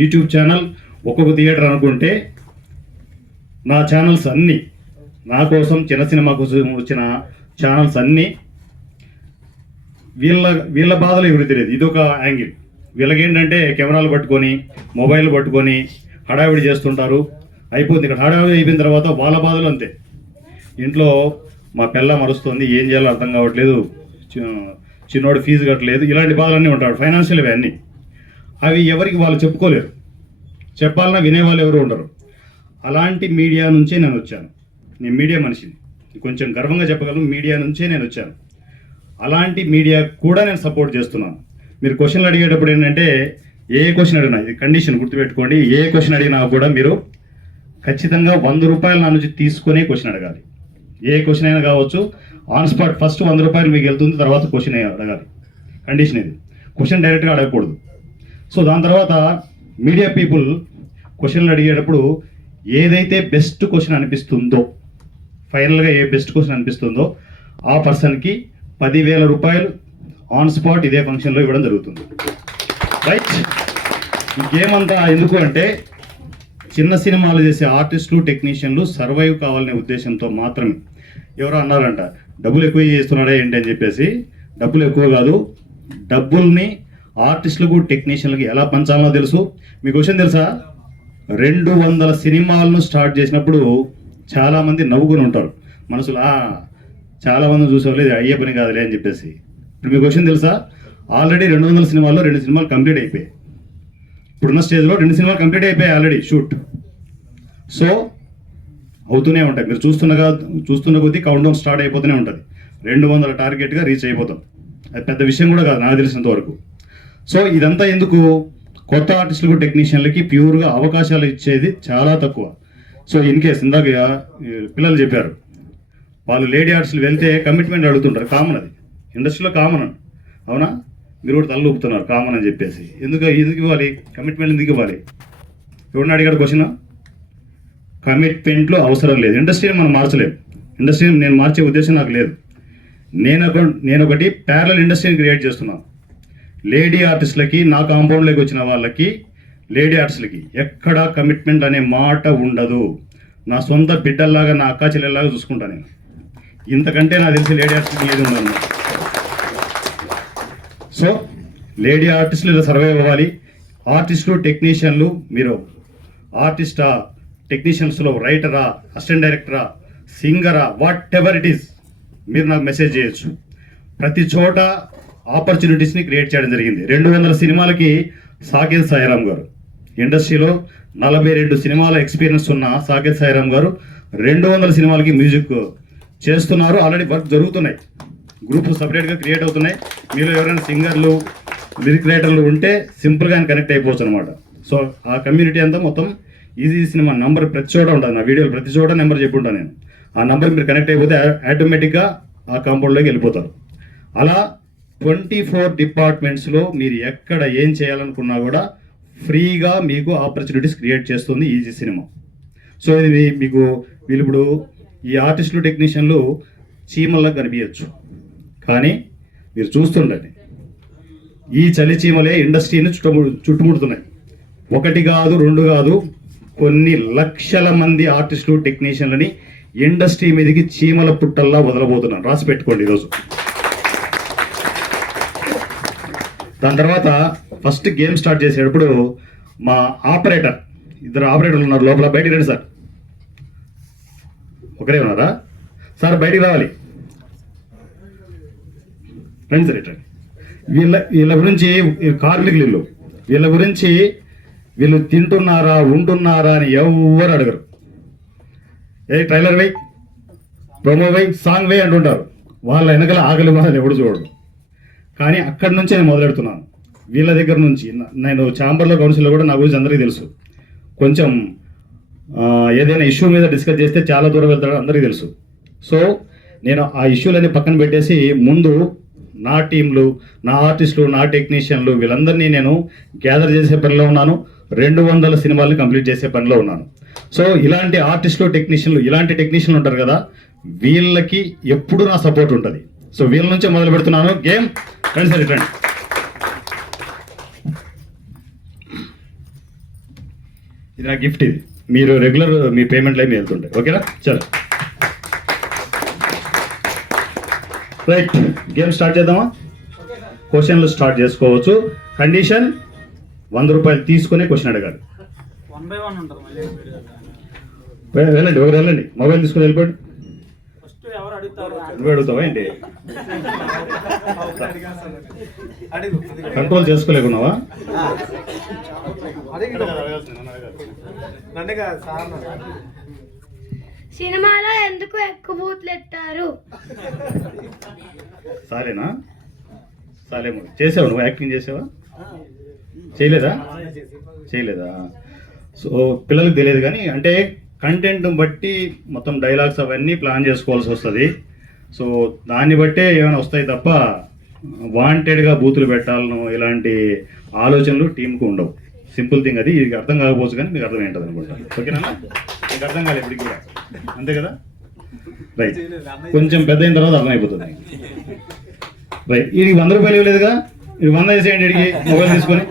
యూట్యూబ్ ఛానల్, ఒక్కొక్క థియేటర్ అనుకుంటే నా ఛానల్స్ అన్నీ, నా కోసం చిన్న సినిమా కోసం వచ్చిన ఛానల్స్ అన్నీ వీళ్ళ బాధలు ఎవరు తెలియదు. ఇదొక యాంగిల్. వీళ్ళకి ఏంటంటే కెమెరాలు పట్టుకొని మొబైల్ పట్టుకొని హడావిడి చేస్తుంటారు. అయిపోతుంది. ఇక్కడ హడావిడి అయిపోయిన తర్వాత వాళ్ళ బాధలు అంతే. ఇంట్లో మా పిల్ల మరుస్తుంది, ఏం చేయాలో అర్థం కావట్లేదు, చిన్నోడు ఫీజు కట్టలేదు, ఇలాంటి బాధలన్నీ ఉంటాడు. ఫైనాన్షియల్ అన్నీ అవి ఎవరికి వాళ్ళు చెప్పుకోలేరు. చెప్పాలన్నా వినేవాళ్ళు ఎవరు ఉండరు. అలాంటి మీడియా నుంచే నేను వచ్చాను. నేను మీడియా మనిషిని, కొంచెం గర్వంగా చెప్పగలను. మీడియా నుంచే నేను వచ్చాను. అలాంటి మీడియా కూడా నేను సపోర్ట్ చేస్తున్నాను. మీరు క్వశ్చన్లు అడిగేటప్పుడు ఏంటంటే ఏ క్వశ్చన్ అడిగినా, ఇది కండిషన్ గుర్తుపెట్టుకోండి, ఏ క్వశ్చన్ అడిగినా కూడా మీరు ఖచ్చితంగా 100 రూపాయలు నా నుంచి తీసుకునే క్వశ్చన్ అడగాలి. ఏ క్వశ్చన్ అయినా కావచ్చు, ఆన్ స్పాట్ ఫస్ట్ 100 రూపాయలు మీకు వెళ్తుంది, తర్వాత క్వశ్చన్ అడగాలి. కండిషన్ ఇది. క్వశ్చన్ డైరెక్ట్గా అడగకూడదు. సో దాని తర్వాత మీడియా పీపుల్ క్వశ్చన్లు అడిగేటప్పుడు ఏదైతే బెస్ట్ క్వశ్చన్ అనిపిస్తుందో, ఫైనల్గా ఏ బెస్ట్ క్వశ్చన్ అనిపిస్తుందో ఆ పర్సన్కి 10,000 రూపాయలు ఆన్ స్పాట్ ఇదే ఫంక్షన్లో ఇవ్వడం జరుగుతుంది. రైట్. ఈ గేమ్ అంతా ఎందుకు అంటే చిన్న సినిమాలు చేసే ఆర్టిస్టులు, టెక్నీషియన్లు సర్వైవ్ కావాలనే ఉద్దేశంతో మాత్రమే. ఎవరో అన్నారంట డబ్బులు ఎక్కువ చేస్తున్నాడే ఏంటి అని చెప్పేసి. డబ్బులు ఎక్కువ కాదు, డబ్బుల్ని ఆర్టిస్టులకు, టెక్నీషియన్లకు ఎలా పంచాలనో తెలుసు. మీకు క్వశ్చన్ తెలుసా? 200 సినిమాలను స్టార్ట్ చేసినప్పుడు చాలామంది నవ్వుకుని ఉంటారు మనసులో, చాలామంది చూసేవాళ్ళు ఇది అయ్యే పని కాదులే అని చెప్పేసి. ఇప్పుడు మీకు క్వశ్చన్ తెలుసా? ఆల్రెడీ 200 సినిమాల్లో 2 సినిమాలు కంప్లీట్ అయిపోయాయి. ఇప్పుడున్న స్టేజ్లో 2 సినిమాలు కంప్లీట్ అయిపోయాయి ఆల్రెడీ షూట్. సో అవుతూనే ఉంటాయి. మీరు చూస్తున్న కొద్దీ కౌంట్ డౌన్ స్టార్ట్ అయిపోతూనే ఉంటుంది. 200 టార్గెట్గా రీచ్ అయిపోతాం. అది పెద్ద విషయం కూడా కాదు నాకు తెలిసినంత వరకు. సో ఇదంతా ఎందుకు? కొత్త ఆర్టిస్టులకు, టెక్నీషియన్లకి ప్యూర్గా అవకాశాలు ఇచ్చేది చాలా తక్కువ. సో ఇన్ కేస్ ఇందాక పిల్లలు చెప్పారు, వాళ్ళు లేడీ ఆర్టిస్టులు వెళ్తే కమిట్మెంట్ అడుగుతుంటారు. కామన్, అది ఇండస్ట్రీలో కామన్ అని. అవునా? మీరు కూడా తల్లు ఊపుతున్నారు కామన్ అని చెప్పేసి. ఎందుకు ఇవ్వాలి కమిట్మెంట్? ఎందుకు ఇవ్వాలి? ఎవరిని అడిగాడు క్వశ్చన్? కమిట్మెంట్లో అవసరం లేదు. ఇండస్ట్రీని మనం మార్చలేము. ఇండస్ట్రీని నేను మార్చే ఉద్దేశం నాకు లేదు. నేను ఒకటి ప్యారలల్ ఇండస్ట్రీని క్రియేట్ చేస్తున్నాను. లేడీ ఆర్టిస్టులకి, నా కాంపౌండ్లోకి వచ్చిన వాళ్ళకి, లేడీ ఆర్టిస్టులకి ఎక్కడా కమిట్మెంట్ అనే మాట ఉండదు. నా సొంత బిడ్డల్లాగా, నా అక్క చెల్లెల్లాగా చూసుకుంటాను నేను. ఇంతకంటే నాకు తెలిసి లేడీ ఆర్టిస్టులు ఏది ఉందన్నమాట. సో లేడీ ఆర్టిస్టులు ఇలా సర్వైవ్ అవ్వాలి. ఆర్టిస్టులు, టెక్నీషియన్లు, మీరు ఆర్టిస్టా, టెక్నీషియన్స్లో రైటరా, అసిస్టెంట్ డైరెక్టరా, సింగరా, వాట్ ఎవర్ ఇట్ ఈస్, మీరు నాకు మెసేజ్ చేయొచ్చు. ప్రతి చోట ఆపర్చునిటీస్ని క్రియేట్ చేయడం జరిగింది. 200 సినిమాలకి సాకేత్ సాయిరామ్ గారు, ఇండస్ట్రీలో 42 సినిమాల ఎక్స్పీరియన్స్ ఉన్న సాకేత్ సాయిరామ్ గారు 200 సినిమాలకి మ్యూజిక్ చేస్తున్నారు. ఆల్రెడీ వర్క్ జరుగుతున్నాయి. గ్రూప్స్ సపరేట్గా క్రియేట్ అవుతున్నాయి. మీరు ఎవరైనా సింగర్లు, లిరిక్ రైటర్లు ఉంటే సింపుల్గా ఆయన కనెక్ట్ అయిపోవచ్చు అనమాట. సో ఆ కమ్యూనిటీ అంతా మొత్తం ఈజీ సినిమా నంబర్ ప్రతి చోట ఉంటుంది. నా వీడియోలు ప్రతి చోట నెంబర్ చెప్పుంటాను నేను. ఆ నెంబర్ మీరు కనెక్ట్ అయిపోతే ఆటోమేటిక్గా ఆ కాంపౌండ్లోకి వెళ్ళిపోతారు. అలా 24 డిపార్ట్మెంట్స్లో మీరు ఎక్కడ ఏం చేయాలనుకున్నా కూడా ఫ్రీగా మీకు ఆపర్చునిటీస్ క్రియేట్ చేస్తుంది ఈజీ సినిమా. సో ఇది మీకు వీళ్ళు ఇప్పుడు ఈ ఆర్టిస్టులు, టెక్నీషియన్లు చీమల్లా కనిపించచ్చు, కానీ మీరు చూస్తుండండి, ఈ చలి చీమలే ఇండస్ట్రీని చుట్టుముడుతున్నాయి. 1 కాదు, 2 కాదు, కొన్ని లక్షల మంది ఆర్టిస్టులు, టెక్నీషియన్లని ఇండస్ట్రీ మీదకి చీమల పుట్టల్లా వదలబోతున్నాను. రాసి పెట్టుకోండి ఈరోజు. దాని తర్వాత ఫస్ట్ గేమ్ స్టార్ట్ చేసేటప్పుడు మా ఆపరేటర్, 2 ఆపరేటర్లు ఉన్నారు లోపల. బయటికి రండి సార్. ఒకరే ఉన్నారా సార్? బయటికి రావాలి. రండి సార్, ఇట్లా. వీళ్ళ గురించి, కార్మికులు, వీళ్ళ గురించి వీళ్ళు తింటున్నారా, ఉంటున్నారా అని ఎవరు అడగరు. Trailer why, promo why, song why అంటుంటారు. వాళ్ళ వెనకాల ఆకలి బాధలు ఎవడు చూడడు. కానీ అక్కడి నుంచే నేను మొదలెడుతున్నాను. వీళ్ళ దగ్గర నుంచి. నేను ఛాంబర్లో, కౌన్సిల్లో కూడా నా గురించి అందరికీ తెలుసు. కొంచెం ఏదైనా ఇష్యూ మీద డిస్కస్ చేస్తే చాలా దూరం వెళ్తాడో అందరికీ తెలుసు. సో నేను ఆ ఇష్యూలన్నీ పక్కన పెట్టేసి ముందు నా టీంలు, నా ఆర్టిస్టులు, నా టెక్నీషియన్లు, వీళ్ళందరినీ నేను గ్యాదర్ చేసే పనిలో ఉన్నాను. 200 సినిమాలని కంప్లీట్ చేసే పనిలో ఉన్నాను. సో ఇలాంటి ఆర్టిస్టులు, టెక్నీషియన్లు, ఇలాంటి టెక్నీషియన్లు ఉంటారు కదా, వీళ్ళకి ఎప్పుడు నా సపోర్ట్ ఉంటుంది. సో వీళ్ళ నుంచే మొదలు పెడుతున్నాను గేమ్. రండి సార్, రండి. ఇది నా గిఫ్ట్. ఇది మీరు రెగ్యులర్ మీ పేమెంట్లు ఏమి వెళ్తుంటాయి. ఓకేనా? చలో రైట్, గేమ్ స్టార్ట్ చేద్దామా? క్వశ్చన్లు స్టార్ట్ చేసుకోవచ్చు. కండిషన్ 100 రూపాయలు తీసుకునే క్వశ్చన్ అడగాలి. 1 by 1 ఉంటుంది మళ్ళీ. వెళ్ళండి, ఒకరు వెళ్ళండి, మొబైల్ తీసుకుని వెళ్ళిపోండి. ఫస్ట్ ఎవరు అడుగుతారు? నువ్వు అడుగుతావా ఏంటి? కంట్రోల్ చేసుకోలేకున్నావా? సినిమాలో ఎందుకు ఎక్కువ బూతులు ఎత్తారు? సాలేనా? సాలేమో చేసావు, నువ్వు యాక్టింగ్ చేసావా? చేయలేదా? సో పిల్లలకు తెలియదు, కానీ అంటే కంటెంట్ బట్టి మొత్తం డైలాగ్స్ అవన్నీ ప్లాన్ చేసుకోవాల్సి వస్తుంది. సో దాన్ని బట్టే ఏమైనా వస్తాయి తప్ప వాంటెడ్గా బూతులు పెట్టాలను ఇలాంటి ఆలోచనలు టీంకు ఉండవు. సింపుల్ థింగ్ అది. ఇది అర్థం కాకపోవచ్చు కానీ మీకు అర్థం ఏంటది అనుకుంటా. ఓకేనా? మీకు అర్థం కాలేదు ఇప్పటికి కూడా, అంతే కదా? రైట్, కొంచెం పెద్ద అయిన తర్వాత అర్థమైపోతుంది. రైట్, వీడికి 100 రూపాయలు ఇవ్వలేదుగా, ఇది 100 వేసేయండి. వీడికి మొబైల్ తీసుకొని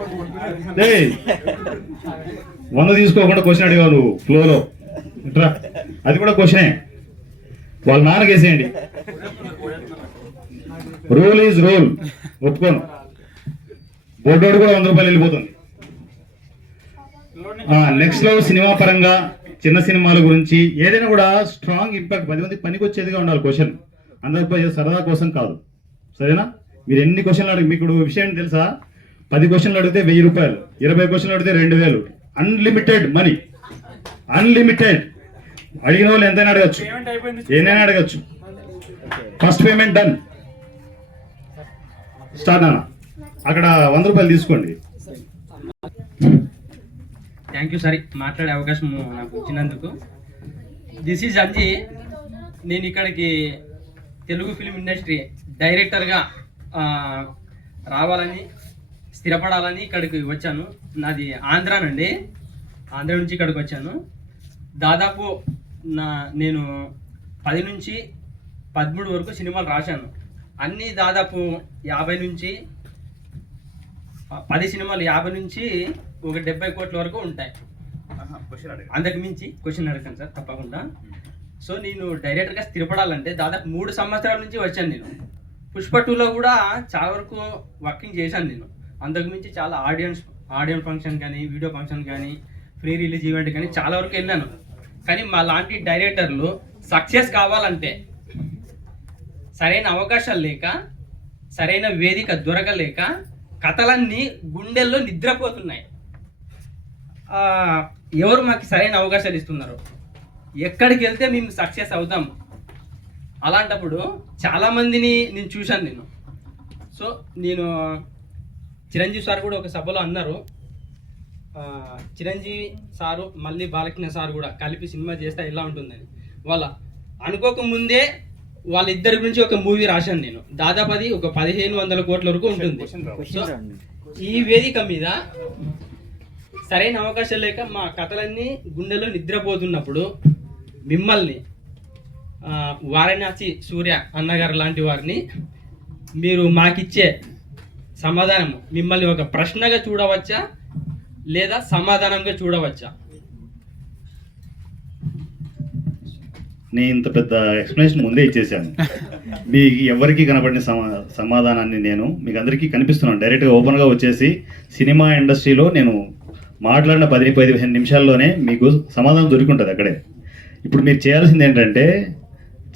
100 తీసుకోకుండా క్వశ్చన్ అడిగావు నువ్వు ఫ్లోలో. ఇట్రా, అది కూడా క్వశ్చనే. వాళ్ళ నాన్నకి వేసేయండి. రూల్ ఈజ్ రూల్, ఒప్పుకోను. బోర్డోడు కూడా 100 రూపాయలు వెళ్ళిపోతుంది. నెక్స్ట్ లో సినిమా పరంగా చిన్న సినిమాల గురించి ఏదైనా కూడా స్ట్రాంగ్ ఇంపాక్ట్ 10 మందికి పనికి వచ్చేదిగా ఉండాలి క్వశ్చన్. అందరిపై సరదా కోసం కాదు, సరేనా? మీరు ఎన్ని క్వశ్చన్లు అడిగి, మీకు విషయం తెలుసా? 10 క్వశ్చన్లు అడిగితే 1000 రూపాయలు, 20 క్వశ్చన్లు అడిగితే 2000. Unlimited money, unlimited. అడిగిన వాళ్ళు ఎంతైనా అడగచ్చు, ఏదైనా అడగచ్చు. First payment done. స్టార్ట్ అన్న. అక్కడ 100 రూపాయలు తీసుకోండి. థ్యాంక్ యూ సార్, మాట్లాడే అవకాశం నాకు ఇచ్చినందుకు. This is Anji. నేను ఇక్కడికి తెలుగు ఫిలిం ఇండస్ట్రీ డైరెక్టర్గా రావాలని, స్థిరపడాలని ఇక్కడికి వచ్చాను. నాది ఆంధ్రానండి, ఆంధ్ర నుంచి ఇక్కడికి వచ్చాను. దాదాపు నేను 10 నుంచి 13 వరకు సినిమాలు రాశాను. అన్నీ దాదాపు 50 నుంచి 10 సినిమాలు 50 నుంచి ఒక 70 కోట్ల వరకు ఉంటాయి. అంతకు మించి క్వశ్చన్ అడగండి సార్, తప్పకుండా. సో నేను డైరెక్టర్గా స్థిరపడాలంటే దాదాపు 3 సంవత్సరాల నుంచి వచ్చాను. నేను పుష్ప 2లో కూడా చాలా వరకు వర్కింగ్ చేశాను నేను. అంతకు మించి చాలా ఆడియో ఫంక్షన్ కానీ, వీడియో ఫంక్షన్ కానీ, ఫ్రీ రిలీజ్ ఈవెంట్ కానీ చాలా వరకు వెళ్ళాను. కానీ మా లాంటి డైరెక్టర్లు సక్సెస్ కావాలంటే సరైన అవకాశాలు లేక, సరైన వేదిక దొరకలేక కథలన్నీ గుండెల్లో నిద్రపోతున్నాయి. ఎవరు మాకు సరైన అవకాశాలు ఇస్తున్నారు? ఎక్కడికి వెళ్తే మేము సక్సెస్ అవుతాం? అలాంటప్పుడు చాలామందిని నేను చూశాను నేను. సో నేను చిరంజీవి సార్ కూడా ఒక సభలో అన్నారు, చిరంజీవి సారు మళ్ళీ బాలకృష్ణ సార్ కూడా కలిపి సినిమా చేస్తే ఎలా ఉంటుందని. వాళ్ళ అనుకోకముందే వాళ్ళిద్దరి గురించి ఒక మూవీ రాశాను నేను. దాదాపు అది ఒక 1500 కోట్ల వరకు ఉంటుంది. సో ఈ వేదిక మీద సరైన అవకాశం లేక మా కథలన్నీ గుండెలో నిద్రపోతున్నప్పుడు మిమ్మల్ని వారణాసి సూర్య అన్నగారు లాంటి వారిని మీరు మాకిచ్చే సమాధానం మిమ్మల్ని ఒక ప్రశ్నగా చూడవచ్చా లేదా సమాధానంగా చూడవచ్చా? నేను ఇంత పెద్ద ఎక్స్ప్లెనేషన్ ముందే ఇచ్చేసాను. మీకు ఎవరికి కనపడిన సమాధానాన్ని నేను మీకు అందరికీ కనిపిస్తున్నాను. డైరెక్ట్గా ఓపెన్గా వచ్చేసి సినిమా ఇండస్ట్రీలో నేను మాట్లాడిన 10-15 నిమిషాల్లోనే మీకు సమాధానం దొరికింటుంది అక్కడే. ఇప్పుడు మీరు చేయాల్సింది ఏంటంటే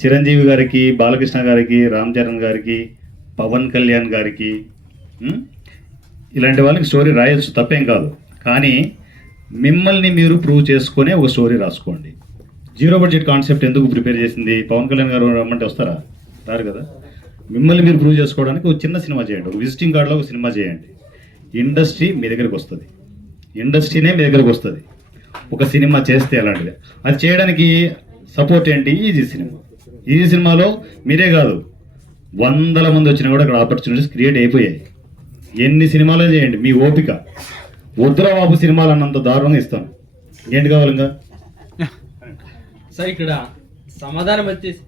చిరంజీవి గారికి, బాలకృష్ణ గారికి, రామ్ చరణ్ గారికి, పవన్ కళ్యాణ్ గారికి, ఇలాంటి వాళ్ళకి స్టోరీ రాయొచ్చు, తప్పేం కాదు. కానీ మిమ్మల్ని మీరు ప్రూవ్ చేసుకునే ఒక స్టోరీ రాసుకోండి. 0 బడ్జెట్ కాన్సెప్ట్ ఎందుకు ప్రిపేర్ చేసింది? పవన్ కళ్యాణ్ గారు రమ్మంటే వస్తారా? రారు కదా. మిమ్మల్ని మీరు ప్రూవ్ చేసుకోవడానికి ఒక చిన్న సినిమా చేయండి, ఒక విజిటింగ్ కార్డులో ఒక సినిమా చేయండి. ఇండస్ట్రీ మీ దగ్గరికి వస్తుంది, ఇండస్ట్రీనే మీ దగ్గరకు వస్తుంది. ఒక సినిమా చేస్తే అలాంటిది. అది చేయడానికి సపోర్ట్ ఏంటి? Easy cinema. ఈజీ సినిమాలో మీరే కాదు 100 మంది వచ్చినా కూడా అక్కడ ఆపర్చునిటీస్ క్రియేట్ అయిపోయాయి. ఎన్ని సినిమాలు చేయండి, మీ ఓపిక. వద్దురా బాబు సినిమాలు అన్నంత దారుణంగా ఇస్తాం. ఏంటి కావాలి ఇంకా? సార్ ఇక్కడ సమాధానం వచ్చేసి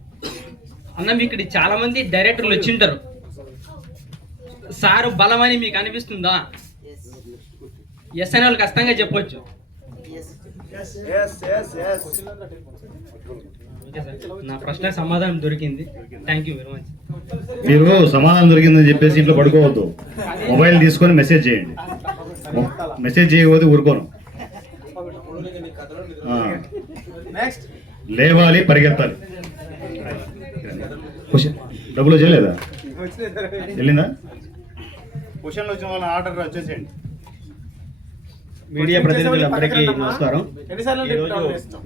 అన్న, మీకు ఇక్కడ చాలా మంది డైరెక్టర్లు వచ్చింటారు. సారు బలమని మీకు అనిపిస్తుందా? ఎస్ అనే వాళ్ళు కష్టంగా చెప్పొచ్చు. ఓకే సార్, నా ప్రశ్నకు సమాధానం దొరికింది. Thank you very much. మీరు సమాధానం దొరికిందని చెప్పేసి ఇంట్లో పడుకోవద్దు, మొబైల్ తీసుకొని మెసేజ్ చేయండి. మెసేజ్ చేయకపోతే ఊరుకోను. లేవాలి, పరిగెత్తాలి. క్వశ్చన్ డబ్బులు చేయలేదా? వెళ్ళిందా? క్వశ్చన్లు వచ్చిన వాళ్ళ ఆర్డర్ వచ్చేసేయండి. మీడియా ప్రతినిధులందరికీ నమస్కారం. ఈరోజు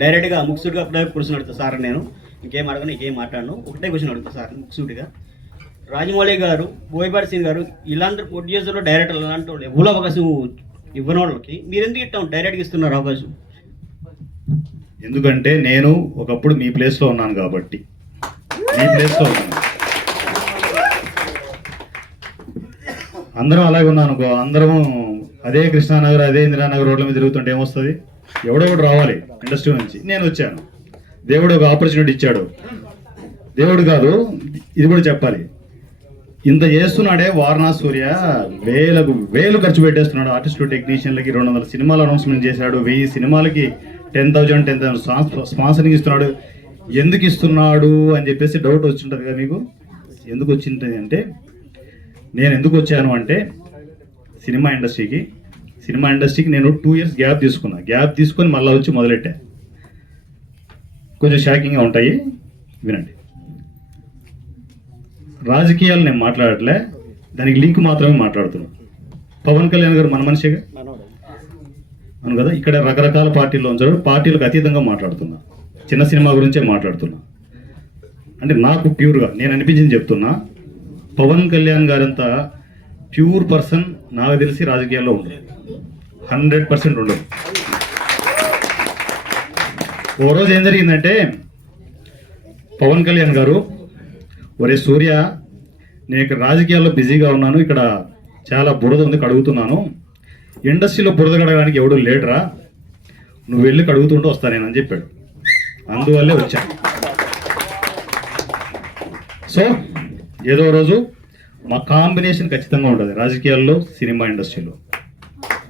డైరెక్ట్గా ముక్సూటిగా క్వశ్చన్ అడుగుతా సార్. నేను ఇంకేం అడగను, ఇంకేం మాట్లాడను, ఒకటే క్వశ్చన్ అడుగుతా సార్ ముక్సూటిగా. రాజమౌళి గారు, బోయపాటి సింగ్ గారు ఇలాంటి ప్రొడ్యూసర్లు, డైరెక్టర్లు అలాంటి వాళ్ళు ఎవరు అవకాశం ఇవ్వని వాళ్ళకి మీరు ఎందుకు ఇట్లా డైరెక్ట్గా ఇస్తున్నారు అవకాశం? ఎందుకంటే నేను ఒకప్పుడు మీ ప్లేస్లో ఉన్నాను కాబట్టి. మీ ప్లేస్లో ఉన్నాను, అందరం అలాగే ఉన్నాను అనుకో. అందరం అదే కృష్ణానగర్, అదే ఇందిరానగర్ రోడ్ల మీద తిరుగుతుంటే ఏమొస్తుంది? ఎవడో ఒకటి రావాలి ఇండస్ట్రీ నుంచి. నేను వచ్చాను, దేవుడు ఒక ఆపర్చునిటీ ఇచ్చాడు. దేవుడు కాదు, ఇది కూడా చెప్పాలి. ఇంత చేస్తున్నాడే వారణాసి సూర్య, వేలు ఖర్చు పెట్టేస్తున్నాడు. ఆర్టిస్టులు, టెక్నీషియన్లకి 200 సినిమాలు అనౌన్స్మెంట్ చేశాడు. 1000 సినిమాలకి 10,000 స్పాన్సరింగ్ ఇస్తున్నాడు. ఎందుకు ఇస్తున్నాడు అని చెప్పేసి డౌట్ వచ్చింటుంది కదా మీకు. ఎందుకు వచ్చింటుంది అంటే, నేను ఎందుకు వచ్చాను అంటే సినిమా ఇండస్ట్రీకి నేను 2 years గ్యాప్ తీసుకొని మళ్ళీ వచ్చి మొదలెట్టా. కొంచెం షాకింగ్గా ఉంటాయి, వినండి. రాజకీయాలు నేను మాట్లాడట్లే, దానికి లింక్ మాత్రమే మాట్లాడుతున్నాను. పవన్ కళ్యాణ్ గారు మన మనిషిగా అవును కదా. ఇక్కడ రకరకాల పార్టీల్లో ఉంచాడు, పార్టీలకు అతీతంగా మాట్లాడుతున్నా, చిన్న సినిమా గురించే మాట్లాడుతున్నా. అంటే నాకు ప్యూర్గా నేను అనిపించింది చెప్తున్నా. పవన్ కళ్యాణ్ గారంతా ప్యూర్ పర్సన్ నాకు తెలిసి రాజకీయాల్లో ఉండదు, 100% ఉండదు. ఓ రోజు ఏం జరిగిందంటే, పవన్ కళ్యాణ్ గారు, ఒరే సూర్య, నేను ఇక్కడ రాజకీయాల్లో బిజీగా ఉన్నాను, ఇక్కడ చాలా బురద ఉంది, కడుగుతున్నాను. ఇండస్ట్రీలో బురద కడగడానికి ఎవడు లేడరా, నువ్వు వెళ్ళి కడుగుతుంటూ వస్తా నేను అని చెప్పాడు. అందువల్లే వచ్చాను. సో ఏదో రోజు మా కాంబినేషన్ ఖచ్చితంగా ఉంటుంది రాజకీయాల్లో, సినిమా ఇండస్ట్రీలో.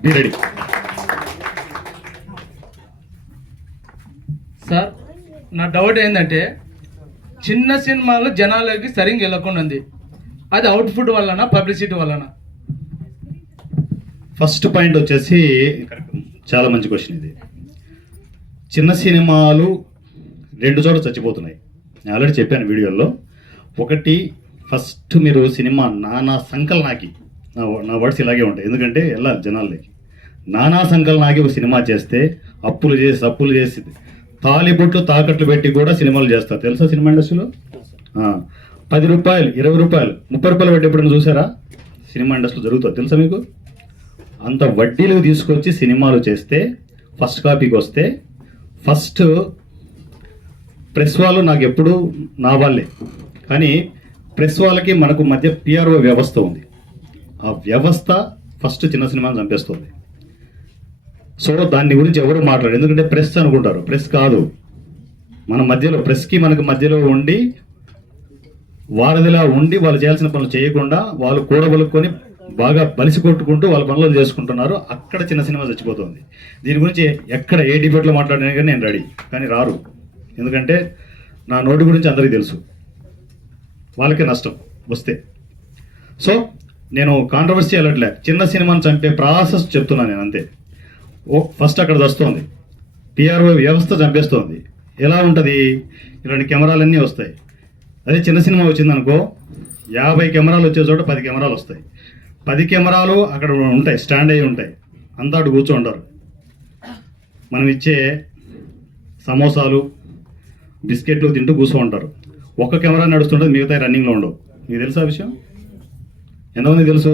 Be ready. సార్, నా డౌట్ ఏంటంటే, చిన్న సినిమాలు జనాలకి సరిగ్గా వెళ్ళకుండా ఉంది. అది అవుట్పుట్ వలన, పబ్లిసిటీ వలన? ఫస్ట్ పాయింట్ వచ్చేసి చాలా మంచి క్వశ్చన్ ఇది. చిన్న సినిమాలు 2 చోట్ల చచ్చిపోతున్నాయి. నేను ఆల్రెడీ చెప్పాను వీడియోలో. ఒకటి, ఫస్ట్ మీరు సినిమా నానా సంకలనాకి, నా వర్డ్స్ ఇలాగే ఉంటాయి ఎందుకంటే వెళ్ళాలి జనాలకి. నానా సంకలనాకి ఒక సినిమా చేస్తే అప్పులు చేసి తాలిబొట్లు తాకట్లు పెట్టి కూడా సినిమాలు చేస్తారు, తెలుసా సినిమా ఇండస్ట్రీలో? 10 రూపాయలు, 20 రూపాయలు, 30 రూపాయలు పెట్టి ఎప్పుడైనా చూసారా? సినిమా ఇండస్ట్రీలో జరుగుతుంది, తెలుసా మీకు? అంత వడ్డీలు తీసుకొచ్చి సినిమాలు చేస్తే ఫస్ట్ కాపీకి వస్తే, ఫస్ట్ ప్రెస్ వాళ్ళు నాకు ఎప్పుడు నా వాళ్ళే, కానీ ప్రెస్ వాళ్ళకి మనకు మధ్య పిఆర్ఓ వ్యవస్థ ఉంది. ఆ వ్యవస్థ ఫస్ట్ చిన్న సినిమాని చంపేస్తుంది. సో దాని గురించి ఎవరు మాట్లాడరు, ఎందుకంటే ప్రెస్ అనుకుంటారు. ప్రెస్ కాదు, మన మధ్యలో, ప్రెస్కి మనకు మధ్యలో ఉండి వారధిలా ఉండి వాళ్ళు చేయాల్సిన పనులు చేయకుండా వాళ్ళు కూడబలుకొని బాగా బలిసి కొట్టుకుంటూ వాళ్ళ పనులు చేసుకుంటున్నారు. అక్కడ చిన్న సినిమా చచ్చిపోతుంది. దీని గురించి ఎక్కడ ఏ డిబేట్లో మాట్లాడినా కానీ నేను రెడీ, కానీ రారు. ఎందుకంటే నా నోటి గురించి అందరికీ తెలుసు, వాళ్ళకే నష్టం వస్తే. సో నేను కాంట్రవర్సీ వెళ్ళట్లే, చిన్న సినిమాని చంపే ప్రాసెస్ చెప్తున్నాను నేను, అంతే. ఫస్ట్ అక్కడ వస్తుంది, పిఆర్ఓ వ్యవస్థ చంపేస్తుంది. ఎలా ఉంటుంది? ఇలాంటి కెమెరాలన్నీ వస్తాయి. అదే చిన్న సినిమా వచ్చిందనుకో, 50 కెమెరాలు వచ్చే చోట 10 కెమెరాలు వస్తాయి. 10 కెమెరాలు అక్కడ ఉంటాయి, స్టాండ్ అయ్యి ఉంటాయి, అంతా అటు కూర్చోంటారు. మనం ఇచ్చే సమోసాలు, బిస్కెట్లు తింటూ కూర్చోంటారు. ఒక్క కెమెరా నడుస్తుంటుంది, మిగతా రన్నింగ్లో ఉండవు. మీకు తెలుసా విషయం? ఎంతమంది తెలుసు?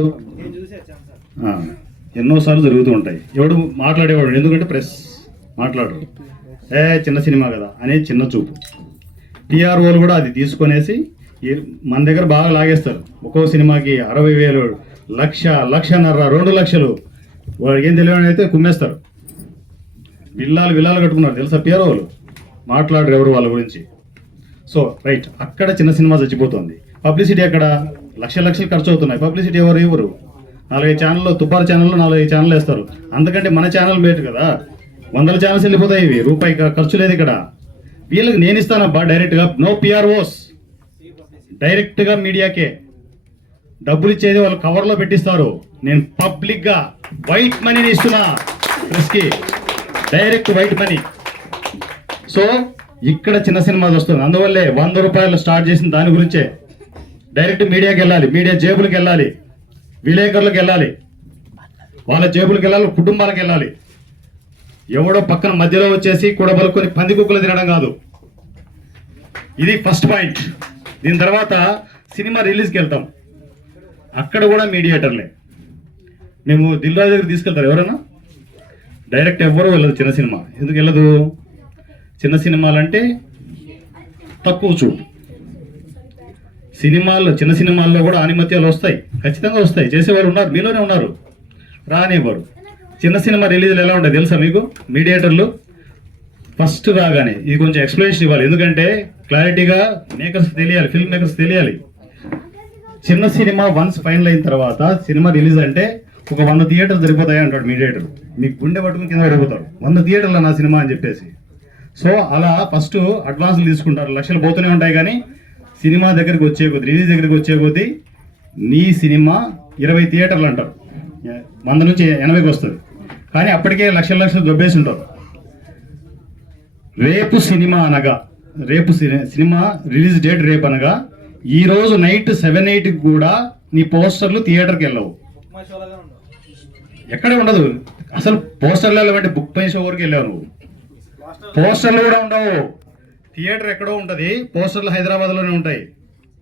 ఎన్నోసార్లు జరుగుతూ ఉంటాయి. ఎవడు మాట్లాడేవాడు, ఎందుకంటే ప్రెస్ మాట్లాడరు. చిన్న సినిమా కదా అనేది చిన్న చూపు. పిఆర్ఓలు కూడా అది తీసుకొనేసి మన దగ్గర బాగా లాగేస్తారు. ఒక్కో సినిమాకి 60,000, 1,00,000, 1,50,000, 2 లక్షలు. వాడికి ఏం తెలియని అయితే కుమ్మేస్తారు. విల్లాలు కట్టుకున్నారు, తెలుసా? పిఆర్ఓలు మాట్లాడరు ఎవరు వాళ్ళ గురించి. సో రైట్, అక్కడ చిన్న సినిమా చచ్చిపోతుంది. పబ్లిసిటీ అక్కడ లక్షలు ఖర్చు అవుతున్నాయి. పబ్లిసిటీ ఎవరు? 4-5 ఛానల్లో, తుపారు ఛానల్లో 4-5 ఛానల్ వేస్తారు. అందుకంటే మన ఛానల్ బేట్ కదా. వందల ఛానల్స్ వెళ్ళిపోతాయి, ఇవి రూపాయి ఖర్చు లేదు ఇక్కడ. వీళ్ళకి నేను ఇస్తానబ్బా డైరెక్ట్గా, నో పిఆర్ఓస్, డైరెక్ట్గా మీడియాకే డబ్బులు ఇచ్చేది వాళ్ళు కవర్లో పెట్టిస్తారు. నేను పబ్లిక్గా వైట్ మనీని ఇస్తున్నా ప్రెస్కి, డైరెక్ట్ వైట్ మనీ. సో ఇక్కడ చిన్న సినిమా వస్తుంది, అందువల్లే 100 రూపాయలు స్టార్ట్ చేసిన దాని గురించే. డైరెక్ట్ మీడియాకి వెళ్ళాలి, మీడియా జేబులకు వెళ్ళాలి, విలేకరులకు వెళ్ళాలి, వాళ్ళ జేబులకు వెళ్ళాలి, కుటుంబాలకు వెళ్ళాలి. ఎవడో పక్కన మధ్యలో వచ్చేసి కూడబలుకొని పంది కుక్కలు తినడం కాదు. ఇది ఫస్ట్ పాయింట్. దీని తర్వాత సినిమా రిలీజ్కి వెళ్తాం, అక్కడ కూడా మీడియేటర్లే. మేము దిల్ రాజు దగ్గర తీసుకెళ్తారు ఎవరైనా, డైరెక్ట్ ఎవ్వరూ వెళ్ళదు చిన్న సినిమా. ఎందుకు వెళ్ళదు? చిన్న సినిమాలంటే తక్కువ చూడు. సినిమాల్లో, చిన్న సినిమాల్లో కూడా ఆనిమత్యాలు వస్తాయి, ఖచ్చితంగా వస్తాయి. చేసేవారు ఉన్నారు, మీలోనే ఉన్నారు, రానివ్వరు. చిన్న సినిమా రిలీజ్లు ఎలా ఉంటాయి తెలుసా మీకు? మీడియేటర్లు ఫస్ట్ రాగానే ఇది కొంచెం ఎక్స్ప్లెనేషన్ ఇవ్వాలి, ఎందుకంటే క్లారిటీగా మేకర్స్ తెలియాలి, ఫిల్మ్ మేకర్స్ తెలియాలి. చిన్న సినిమా వన్స్ ఫైనల్ అయిన తర్వాత సినిమా రిలీజ్ అంటే ఒక 100 థియేటర్లు సరిపోతాయి అంటాడు మీడియేటర్. మీకు గుండె పట్టుకుని కింద పడిపోతారు, 100 థియేటర్లు నా సినిమా అని చెప్పేసి. సో అలా ఫస్ట్ అడ్వాన్స్లు తీసుకుంటారు, లక్షలు పోతూనే ఉంటాయి. కానీ సినిమా దగ్గరికి వచ్చే కొద్దీ, రిలీజ్ దగ్గరికి వచ్చే కొద్దీ నీ సినిమా 20 థియేటర్లు అంటారు, 100 నుంచి 80కి వస్తుంది. కానీ అప్పటికే లక్షలు దొబ్బేసి ఉంటారు. రేపు సినిమా అనగా, రేపు సినిమా రిలీజ్ డేట్ రేపు అనగా, ఈరోజు నైట్ 7-8కి కూడా నీ పోస్టర్లు థియేటర్కి వెళ్ళవు, ఎక్కడే ఉండదు. అసలు పోస్టర్లు వెళ్ళమంటే బుక్ పై షో వరకు వెళ్ళావు నువ్వు, పోస్టర్లు కూడా ఉండవు. థియేటర్ ఎక్కడో ఉంటుంది, పోస్టర్లు హైదరాబాద్లోనే ఉంటాయి.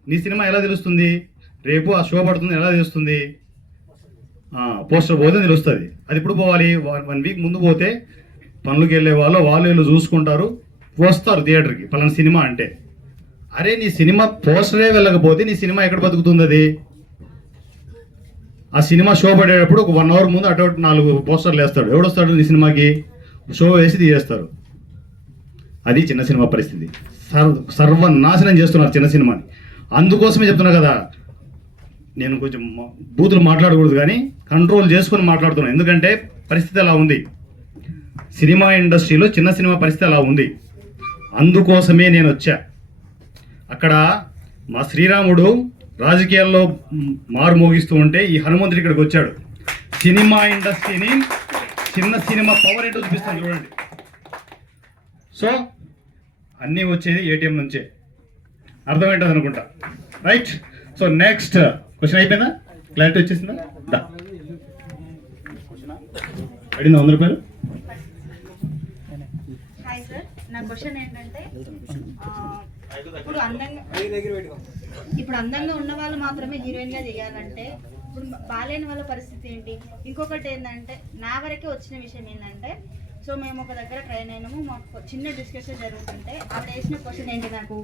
నీ సినిమా ఎలా తెలుస్తుంది? రేపు ఆ షో పడుతుంది ఎలా తెలుస్తుంది? పోస్టర్ పోతే తెలుస్తుంది. అది ఇప్పుడు పోవాలి, 1 వీక్ ముందు పోతే పనులకు వెళ్ళే వాళ్ళు వీళ్ళు చూసుకుంటారు, వస్తారు థియేటర్కి పలానా సినిమా అంటే. అరే నీ సినిమా పోస్టరే వెళ్ళకపోతే నీ సినిమా ఎక్కడ బతుకుతుంది? అది ఆ సినిమా షో పడేటప్పుడు ఒక 1 అవర్ ముందు అటు 4 పోస్టర్లు వేస్తాడు, ఎవడొస్తాడు నీ సినిమాకి? షో వేసి తీసేస్తారు. అది చిన్న సినిమా పరిస్థితి. సర్వనాశనం చేస్తున్నారు చిన్న సినిమాని. అందుకోసమే చెప్తున్నా కదా, నేను కొంచెం బూతులు మాట్లాడకూడదు కానీ కంట్రోల్ చేసుకొని మాట్లాడుతున్నాను, ఎందుకంటే పరిస్థితి అలా ఉంది. సినిమా ఇండస్ట్రీలో చిన్న సినిమా పరిస్థితి అలా ఉంది. అందుకోసమే నేను వచ్చా. అక్కడ మా శ్రీరాముడు రాజకీయాల్లో మారు మోగిస్తూ ఉంటే ఈ హనుమంతుడు ఇక్కడికి వచ్చాడు. సినిమా ఇండస్ట్రీని, చిన్న సినిమా పవర్ ఏంటో చూపిస్తాను చూడండి. సో అన్నీ వచ్చేది ఏటీఎం నుంచే, అర్థమేంటది అనుకుంటా, రైట్? సో నెక్స్ట్ క్వశ్చన్ అయిపోయిందా? క్లారిటీ వచ్చేసిందా? అడిగిన 100 రూపాయలు. హాయ్ సార్, నా క్వశ్చన్ ఏంటంటే, ఇప్పుడు అందంగా ఉన్న వాళ్ళు మాత్రమే హీరోయిన్గా చేయాలంటే ఇప్పుడు బాలేని వాళ్ళ పరిస్థితి ఏంటి? ఇంకొకటి ఏంటంటే, నా వరకే వచ్చిన విషయం ఏంటంటే, సో మేము ఒక దగ్గర ట్రైన్ అయినాము, మాకు చిన్న డిస్కషన్ జరుగుతుంటే ఆవిడ వేసిన క్వశ్చన్ ఏంటి నాకు,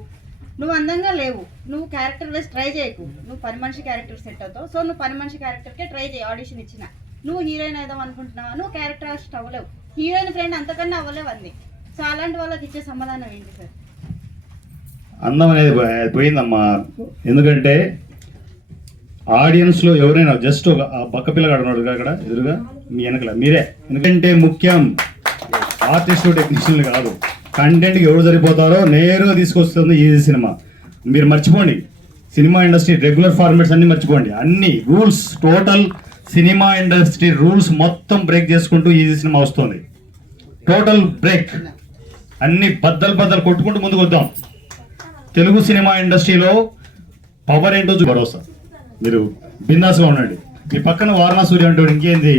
నువ్వు అందంగా లేవు, నువ్వు క్యారెక్టర్ వైజ్ ట్రై చేయకు, నువ్వు పని మనిషి క్యారెక్టర్ సెట్ అవుతావు, సో నువ్వు పని మనిషి క్యారెక్టర్కే ట్రై చేయి, ఆడిషన్ ఇచ్చిన. నువ్వు హీరోయిన్ అవుదాం అనుకుంటున్నావా, నువ్వు క్యారెక్టర్ ఆర్టిస్ట్ అవ్వలేవు, హీరోయిన్ ఫ్రెండ్ అంతకన్నా అవ్వలేవు అంది. సో అలాంటి వాళ్ళకి ఇచ్చే సమాధానం ఏంటి సార్? అందం అనేది పోయిందమ్మా, ఎందుకంటే ఆడియన్స్లో ఎవరైనా జస్ట్ ఒక బక్కపిల్లగాడు ఉన్నాడు అక్కడ ఎదురుగా మీ వెనకల మీరే. ఎందుకంటే ముఖ్యం ఆర్టిస్ట్ టెక్నీషియన్లు కాదు, కంటెంట్కి ఎవరు సరిపోతారో నేరుగా తీసుకొస్తుంది ఈ సినిమా. మీరు మర్చిపోండి, సినిమా ఇండస్ట్రీ రెగ్యులర్ ఫార్మాట్స్ అన్ని మర్చిపోండి, అన్ని rules, total cinema industry rules మొత్తం బ్రేక్ చేసుకుంటూ ఈ సినిమా వస్తుంది. టోటల్ బ్రేక్, అన్ని బద్దలు కొట్టుకుంటూ ముందుకు వద్దాం. తెలుగు సినిమా ఇండస్ట్రీలో పవర్ ఏంటో భరోసా. మీరు బిందాస్గా ఉండండి. మీ పక్కన వారణా సూర్య అంటాడు, ఇంకేంది?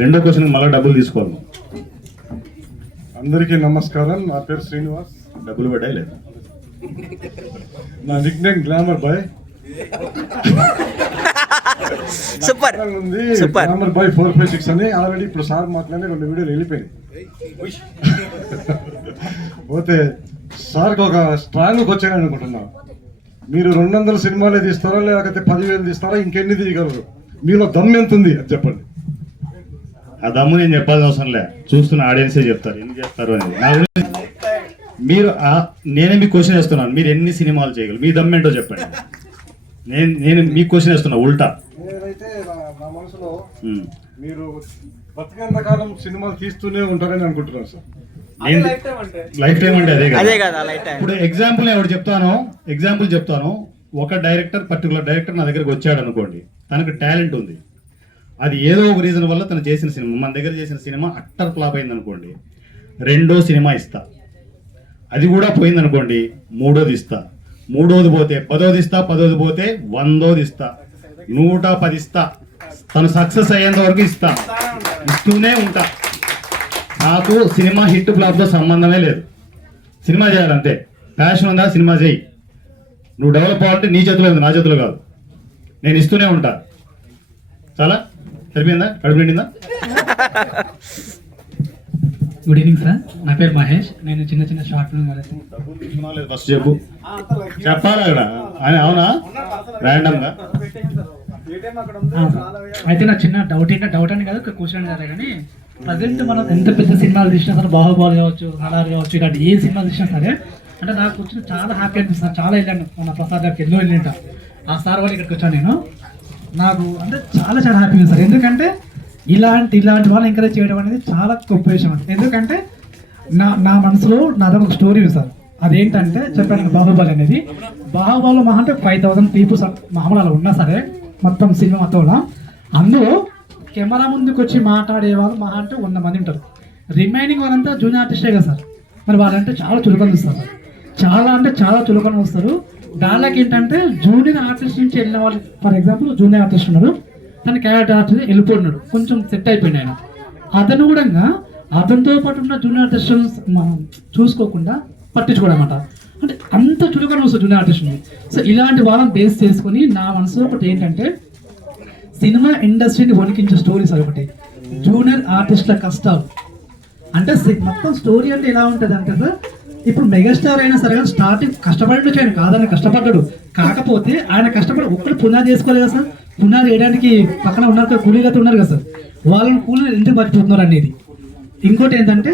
రెండో క్వశ్చన్ మళ్ళీ డబ్బులు తీసుకోవాలి. అందరికీ నమస్కారం, నా పేరు శ్రీనివాస్. డబ్బులు పడ్డాయి లేదా? నా Nick name glamour boy. Super ఉంది గ్లామర్ బాయ్ 456 అని. ఆల్రెడీ ఇప్పుడు సార్ మాట్లాడి 2 వీడియోలు వెళ్ళిపోయినాయి. పోతే సార్కి ఒక స్ట్రాంగ్ వచ్చాను అనుకుంటున్నా. మీరు 200 సినిమాలే తీస్తారా, లేకపోతే 10,000 తీస్తారా, ఇంకెన్ని తీయగలరు? మీలో దమ్ ఎంత ఉంది అది చెప్పండి. ఆ దమ్ము నేను చెప్పాల్సిన అవసరం లే, చూస్తున్న ఆడియన్సే చెప్తారు ఎన్ని చేస్తారు అనేది. నా గురించి మీరు నేనే మీకు క్వశ్చన్ వేస్తున్నాను, మీరు ఎన్ని సినిమాలు చేయగలరు, మీ దమ్ ఏంటో చెప్పండి. నేను మీకు క్వశ్చన్ వేస్తున్నా ఉల్టా. నేనైతే నా మనసులో మీరు బతికేంత కాలం సినిమాలు తీస్తూనే ఉంటారని అనుకుంటున్నాను సార్. లైఫ్ టైం అంటే అదే కదా లైఫ్ టైం. ఇప్పుడు ఎగ్జాంపుల్ చెప్తాను. ఒక పర్టికులర్ డైరెక్టర్ నా దగ్గరకు వచ్చాడు అనుకోండి, తనకు టాలెంట్ ఉంది, అది ఏదో ఒక రీజన్ వల్ల తను చేసిన సినిమా, మన దగ్గర చేసిన సినిమా అట్టర్ ఫ్లాప్ అయింది అనుకోండి, 2వ సినిమా ఇస్తా. అది కూడా పోయింది అనుకోండి, 3వది ఇస్తా. 3వది పోతే 10వది ఇస్తా. 10వది పోతే 100వది ఇస్తా. 110 ఇస్తా. తను సక్సెస్ అయ్యేంత వరకు ఇస్తూనే ఉంటా. నాకు సినిమా హిట్ ఫ్లాప్తో సంబంధమే లేదు. సినిమా చేయాలంతే. ప్యాషన్ ఉందా, సినిమా చేయి. నువ్వు డెవలప్ అవ్వాలంటే నీ చేతిలో ఉంది, నా చేతిలో కాదు. నేను ఇస్తూనే ఉంటా. చాలా సరిపోయిందా? కడుపు నిండిందా? గుడ్ ఈవినింగ్ సార్, నా పేరు మహేష్. నేను చిన్న షార్ట్ ఫిల్మ్ ఫస్ట్ చెప్పు, చెప్పాలి అక్కడ. అవునా, ర్యాండమ్గా. అయితే నా చిన్న డౌట్ అని కాదు, క్వశ్చన్ కాదు. కానీ ప్రజెంట్ మనం ఎంత పెద్ద సినిమాలు తీసినా సరే, బాహుబలి కావచ్చు, నలార్ కావచ్చు, ఇలాంటి ఏ సినిమాలు తీసినా సరే, అంటే నాకు వచ్చిన చాలా హ్యాపీ అనిపిస్తుంది. చాలా వెళ్ళాను మన ప్రసాద్ గారికి, ఎన్నో వెళ్ళింట. ఆ సార్ వాళ్ళు ఇక్కడికి వచ్చాను నేను. నాకు అంటే చాలా హ్యాపీగా ఉంది సార్. ఎందుకంటే ఇలాంటి వాళ్ళని ఎంకరేజ్ చేయడం అనేది చాలా గొప్ప విషయం. ఎందుకంటే నా మనసులో నాదొక ఒక స్టోరీ ఉంది సార్. అదేంటంటే చెప్పాను, బాహుబలి అనేది. బాహుబలి మహా అంటే 5000 పీపుల్స్ మామూలు అలా ఉన్నా సరే, మొత్తం సినిమా మొత్తంలో అందులో కెమెరా ముందుకు వచ్చి మాట్లాడే వాళ్ళు మహా అంటే 100 మంది ఉంటారు. రిమైనింగ్ వాళ్ళంతా జూనియర్ ఆర్టిస్టే కదా సార్. మరి వాళ్ళంటే చాలా చులకన వస్తారు సార్. చాలా చులకన వస్తారు. దానికి ఏంటంటే జూనియర్ ఆర్టిస్ట్ నుంచి వెళ్ళిన వాళ్ళు, ఫర్ ఎగ్జాంపుల్ జూనియర్ ఆర్టిస్ట్ ఉన్నారు, తన క్యారెక్టర్ ఆర్టిస్ట్ వెళ్ళిపోతున్నాడు, కొంచెం సెట్ అయిపోయింది ఆయన. అతను కూడా అతనితో పాటు ఉన్న జూనియర్ ఆర్టిస్ట్ చూసుకోకుండా పట్టించుకోవడం అన్నమాట. అంటే అంత చులకన వస్తుంది జూనియర్ ఆర్టిస్ట్. సో ఇలాంటి వాళ్ళని బేస్ చేసుకొని నా మనసులో ఒకటి ఏంటంటే, సినిమా ఇండస్ట్రీని వణికించే స్టోరీస్ ఒకటి జూనియర్ ఆర్టిస్ట్ల కష్టాలు. అంటే మొత్తం స్టోరీ అంటే ఎలా ఉంటుంది అంటే సార్, ఇప్పుడు మెగాస్టార్ అయినా సరే స్టార్టింగ్ కష్టపడి ఆయన కాదని కష్టపడ్డాడు. కాకపోతే ఆయన కష్టపడి ఒక్కరు పునాది చేసుకోవాలి కదా సార్. పునాది వేయడానికి పక్కన ఉన్నారు కదా, కూలీలతో ఉన్నారు కదా సార్. వాళ్ళని కూలీలు ఎందుకు మర్చిపోతున్నారు అనేది. ఇంకోటి ఏంటంటే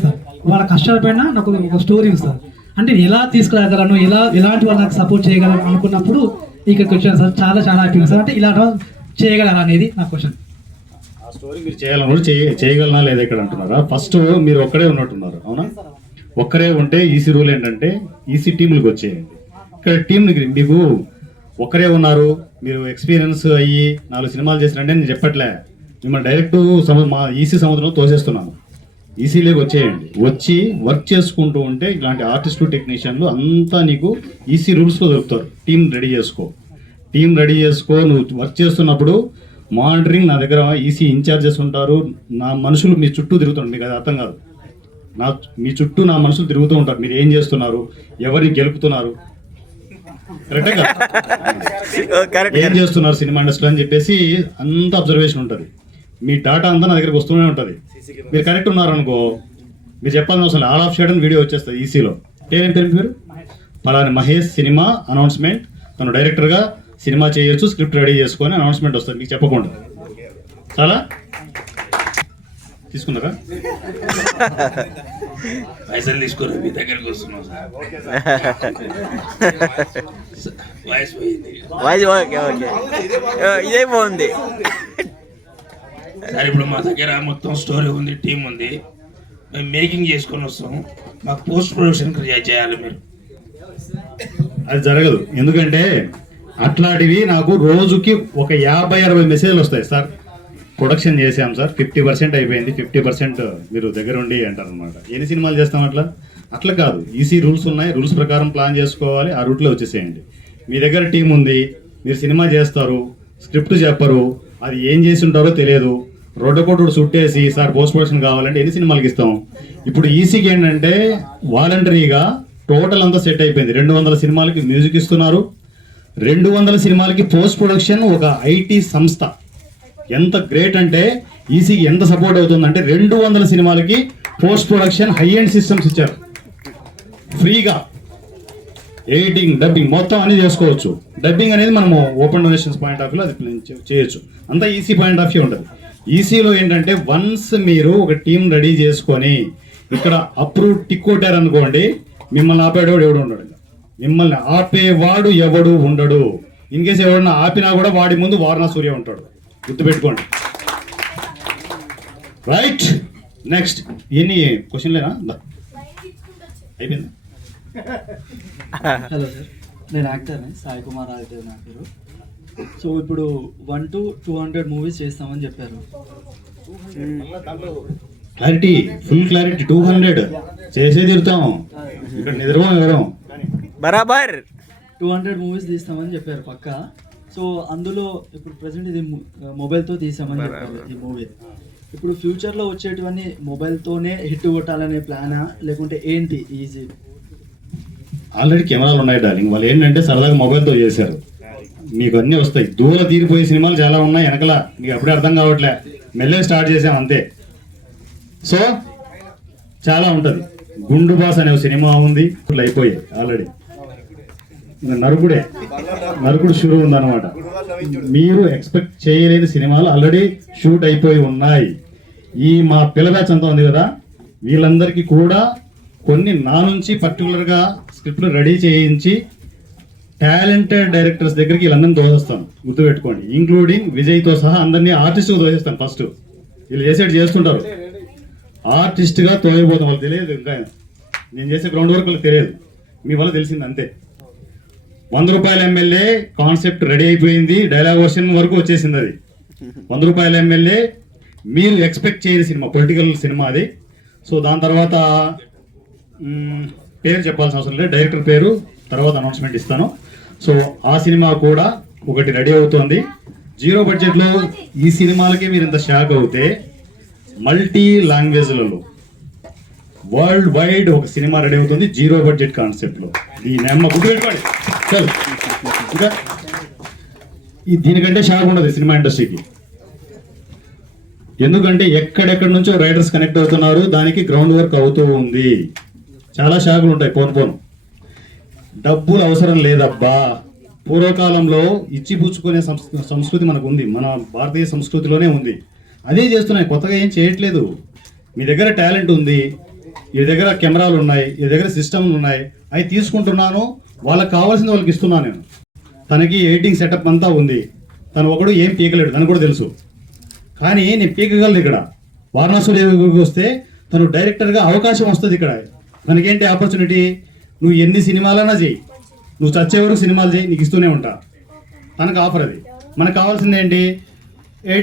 సార్, వాళ్ళ కష్టాల పైన నాకు ఒక స్టోరీ ఉంది సార్. అంటే ఎలా తీసుకురాగలను, ఎలాంటి వాళ్ళు నాకు సపోర్ట్ చేయగలను అనుకున్నప్పుడు ఇక్కడికి వచ్చాను సార్. చాలా హ్యాపీగా సార్. అంటే ఇలాంటి వాళ్ళు చేయగలరా అనేది నా క్వశ్చన్. ఆ స్టోరీ మీరు చేయగలనా లేదా ఇక్కడ అంటున్నారా? ఫస్ట్ మీరు ఒక్కడే ఉన్నట్టున్నారు, అవునా? ఒక్కరే ఉంటే ఈసీ రూల్ ఏంటంటే ఈసీ టీంలకు వచ్చేయండి. ఇక్కడ టీం మీకు ఒక్కరే ఉన్నారు, మీరు ఎక్స్పీరియన్స్ అయ్యి 4 సినిమాలు చేసినంటే నేను చెప్పట్లే, మిమ్మల్ని డైరెక్ట్ మా ఈసీ సముద్రంలో తోసేస్తున్నాను. ఈసీలోకి వచ్చేయండి. వచ్చి వర్క్ చేసుకుంటూ ఉంటే ఇలాంటి ఆర్టిస్టు, టెక్నీషియన్లు అంతా నీకు ఈసీ రూల్స్లో దొరుకుతారు. టీం రెడీ చేసుకో. నువ్వు వర్క్ చేస్తున్నప్పుడు మానిటరింగ్ నా దగ్గర ఈసీ ఇన్ఛార్జెస్ ఉంటారు. నా మనుషులు మీ చుట్టూ తిరుగుతుంటారు. మీకు అది అర్థం కాదు. మీ చుట్టూ నా మనుషులు తిరుగుతూ ఉంటారు. మీరు ఏం చేస్తున్నారు, ఎవరిని గెలుపుతున్నారు, ఏం చేస్తున్నారు సినిమా ఇండస్ట్రీ అని చెప్పేసి అంత అబ్జర్వేషన్ ఉంటుంది. మీ డాటా అంతా నా దగ్గరకు వస్తూనే ఉంటుంది. మీరు కరెక్ట్ ఉన్నారనుకో, మీరు చెప్పాల్సిన అవసరం ఆల్ ఆఫ్ షెడన్ వీడియో వచ్చేస్తుంది ఈసీలో. ఏం పేరు మీరు? పలాని మహేష్ సినిమా అనౌన్స్మెంట్, తను డైరెక్టర్గా సినిమా చేయొచ్చు, స్క్రిప్ట్ రెడీ చేసుకొని అనౌన్స్మెంట్ వస్తుంది మీకు చెప్పకుండా. చాలా తీసుకున్నారా? పైసలు తీసుకురా, మీ దగ్గరకు వస్తున్నాం సార్. ఇదే బాగుంది సార్. ఇప్పుడు మా దగ్గర మొత్తం స్టోరీ ఉంది, టీం ఉంది, మేము మేకింగ్ చేసుకొని వస్తాం. మాకు పోస్ట్ ప్రొడక్షన్ క్రియేట్ చేయాలి మీరు. అది జరగదు. ఎందుకంటే అట్లాంటివి నాకు రోజుకి ఒక 50-60 మెసేజ్లు వస్తాయి. సార్ ప్రొడక్షన్ చేసాం సార్, 50% అయిపోయింది, 50% మీరు దగ్గర ఉండి అంటారు అనమాట. ఎన్ని సినిమాలు చేస్తాం అట్లా కాదు. ఈసీ రూల్స్ ఉన్నాయి, రూల్స్ ప్రకారం ప్లాన్ చేసుకోవాలి, ఆ రూట్లో వచ్చేసేయండి. మీ దగ్గర టీం ఉంది, మీరు సినిమా చేస్తారు, స్క్రిప్ట్ చెప్పరు, అది ఏం చేసి ఉంటారో తెలియదు, రోడ్డు చుట్టేసి సార్ పోస్ట్ ప్రొడక్షన్ కావాలంటే ఎన్ని సినిమాలకి ఇస్తాం. ఇప్పుడు ఈసీకి ఏంటంటే వాలంటరీగా టోటల్ అంతా సెట్ అయిపోయింది. 200 సినిమాలకి మ్యూజిక్ ఇస్తున్నారు, 200 సినిమాలకి పోస్ట్ ప్రొడక్షన్ ఒక ఐటీ సంస్థ. ఎంత గ్రేట్ అంటే ఈసీకి ఎంత సపోర్ట్ అవుతుందంటే 200 సినిమాలకి post production high end systems ఇచ్చారు ఫ్రీగా. ఎడిటింగ్, డబ్బింగ్ మొత్తం అన్ని చేసుకోవచ్చు. డబ్బింగ్ అనేది మనము ఓపెన్ డొనేషన్స్ పాయింట్ ఆఫ్ వ్యూలో అది చేయొచ్చు. అంతా ఈసీ పాయింట్ ఆఫ్ వ్యూ ఉంటుంది. ఈసీలో ఏంటంటే వన్స్ మీరు ఒక టీం రెడీ చేసుకొని ఇక్కడ అప్రూవ్ టిక్ కొట్టారనుకోండి, మిమ్మల్ని ఆపేవాడు ఎవడు ఉండడు. మిమ్మల్ని ఆపేవాడు ఎవడు ఉండడు. ఇన్ కేసు ఎవడన్నా ఆపినా కూడా వాడి ముందు వారణా సూర్య ఉంటాడు. గుర్తుపెట్టుకోండి. రైట్ నెక్స్ట్ ఎన్ని క్వశ్చన్లేనా అయిపోయింది. హలో సార్, నేను యాక్టర్ని, సాయి కుమార్ ఆదిత్య నా పేరు. సో ఇప్పుడు 1 to 200 మూవీస్ చేస్తామని చెప్పారు. Clarity, full clarity. 200 చేసే తీరుతాం, ఇక్కడ నిద్రమో ఎవరం బరాబర్ 200 మూవీస్ తీస్తామని చెప్పారు పక్క. సో అందులో ఇప్పుడు ప్రజెంట్ ఇది మొబైల్తో తీసామని చెప్పారు ఈ మూవీ. ఇప్పుడు ఫ్యూచర్లో వచ్చేటివన్నీ మొబైల్తోనే హిట్ కొట్టాలనే ప్లానా, లేకుంటే ఏంటి? ఈజీ ఆల్రెడీ కెమెరాలు ఉన్నాయి డార్లింగ్. వాళ్ళు ఏంటంటే సరదాగా మొబైల్తో చేశారు. మీకు అన్నీ వస్తాయి. దూర తీరిపోయే సినిమాలు చాలా ఉన్నాయి వెనకల, మీకు అప్పుడే అర్థం కావట్లే. మెల్లగా స్టార్ట్ చేసాం అంతే. సో చాలా ఉంటుంది. గుండు బాస్ అనే సినిమా ఉంది, అయిపోయాయి ఆల్రెడీ. నరుకుడు షురు ఉందన్నమాట. మీరు ఎక్స్పెక్ట్ చేయలేని సినిమాలు ఆల్రెడీ షూట్ అయిపోయి ఉన్నాయి. ఈ మా పిల్ల బ్యాచ్ అంతా ఉంది కదా, వీళ్ళందరికీ కూడా కొన్ని నా నుంచి పర్టికులర్గా స్క్రిప్ట్లు రెడీ చేయించి టాలెంటెడ్ డైరెక్టర్స్ దగ్గరికి వీళ్ళందరినీ దోసేస్తాను, గుర్తుపెట్టుకోండి. ఇంక్లూడింగ్ విజయ్తో సహా అందరినీ ఆర్టిస్ట్గా దోసేస్తాను. ఫస్ట్ వీళ్ళు చేసేటి చేస్తుంటారు, ఆర్టిస్ట్గా తోయబోతాం. వాళ్ళు తెలియదు, ఇంకా నేను చేసే గ్రౌండ్ వర్క్ వాళ్ళకి తెలియదు, మీ వల్ల తెలిసింది అంతే. 100 రూపాయల ఎమ్మెల్యే కాన్సెప్ట్ రెడీ అయిపోయింది, డైలాగ్ వర్షన్ వరకు వచ్చేసింది. అది 100 రూపాయల ఎమ్మెల్యే మీరు ఎక్స్పెక్ట్ చేయని సినిమా, పొలిటికల్ సినిమా అది. సో దాని తర్వాత పేరు చెప్పాల్సిన అవసరం లేదు, డైరెక్టర్ పేరు తర్వాత అనౌన్స్మెంట్ ఇస్తాను. సో ఆ సినిమా కూడా ఒకటి రెడీ అవుతోంది. 0 బడ్జెట్లో ఈ సినిమాలకి మీరు ఇంత షాక్ అవుతే, మల్టీ లాంగ్వేజ్లలో వరల్డ్ వైడ్ ఒక సినిమా రెడీ అవుతుంది 0 బడ్జెట్ కాన్సెప్ట్లో. దీని అమ్మ గుర్తుపెట్టుకోండి. చల్ ఇంకా దీనికంటే షాక్ ఉండదు సినిమా ఇండస్ట్రీకి. ఎందుకంటే ఎక్కడెక్కడి నుంచో రైడర్స్ కనెక్ట్ అవుతున్నారు, దానికి గ్రౌండ్ వర్క్ అవుతూ ఉంది. చాలా షాకులు ఉంటాయి. పోను డబ్బులు అవసరం లేదబ్బా. పూర్వకాలంలో ఇచ్చిపుచ్చుకునే సంస్కృతి మనకు ఉంది, మన భారతీయ సంస్కృతిలోనే ఉంది. అదే చేస్తున్నాయి, కొత్తగా ఏం చేయట్లేదు. మీ దగ్గర టాలెంట్ ఉంది, మీ దగ్గర కెమెరాలు ఉన్నాయి, మీ దగ్గర సిస్టమ్లు ఉన్నాయి, అవి తీసుకుంటున్నాను, వాళ్ళకి కావాల్సింది వాళ్ళకి ఇస్తున్నాను నేను. తనకి ఎడిటింగ్ సెటప్ అంతా ఉంది, తను ఒకడు ఏం పీకలేడు, తనకు కూడా తెలుసు. కానీ నేను పీకగలను. ఇక్కడ వారణాసుడికి వస్తే తను డైరెక్టర్గా అవకాశం వస్తుంది. ఇక్కడ తనకేంటి ఆపర్చునిటీ, నువ్వు ఎన్ని సినిమాలైనా చేయి, నువ్వు చచ్చే వరకు సినిమాలు చేయి, నీకు ఇస్తూనే ఉంటా. తనకు ఆఫర్ అది. మనకు కావాల్సింది ఏంటి,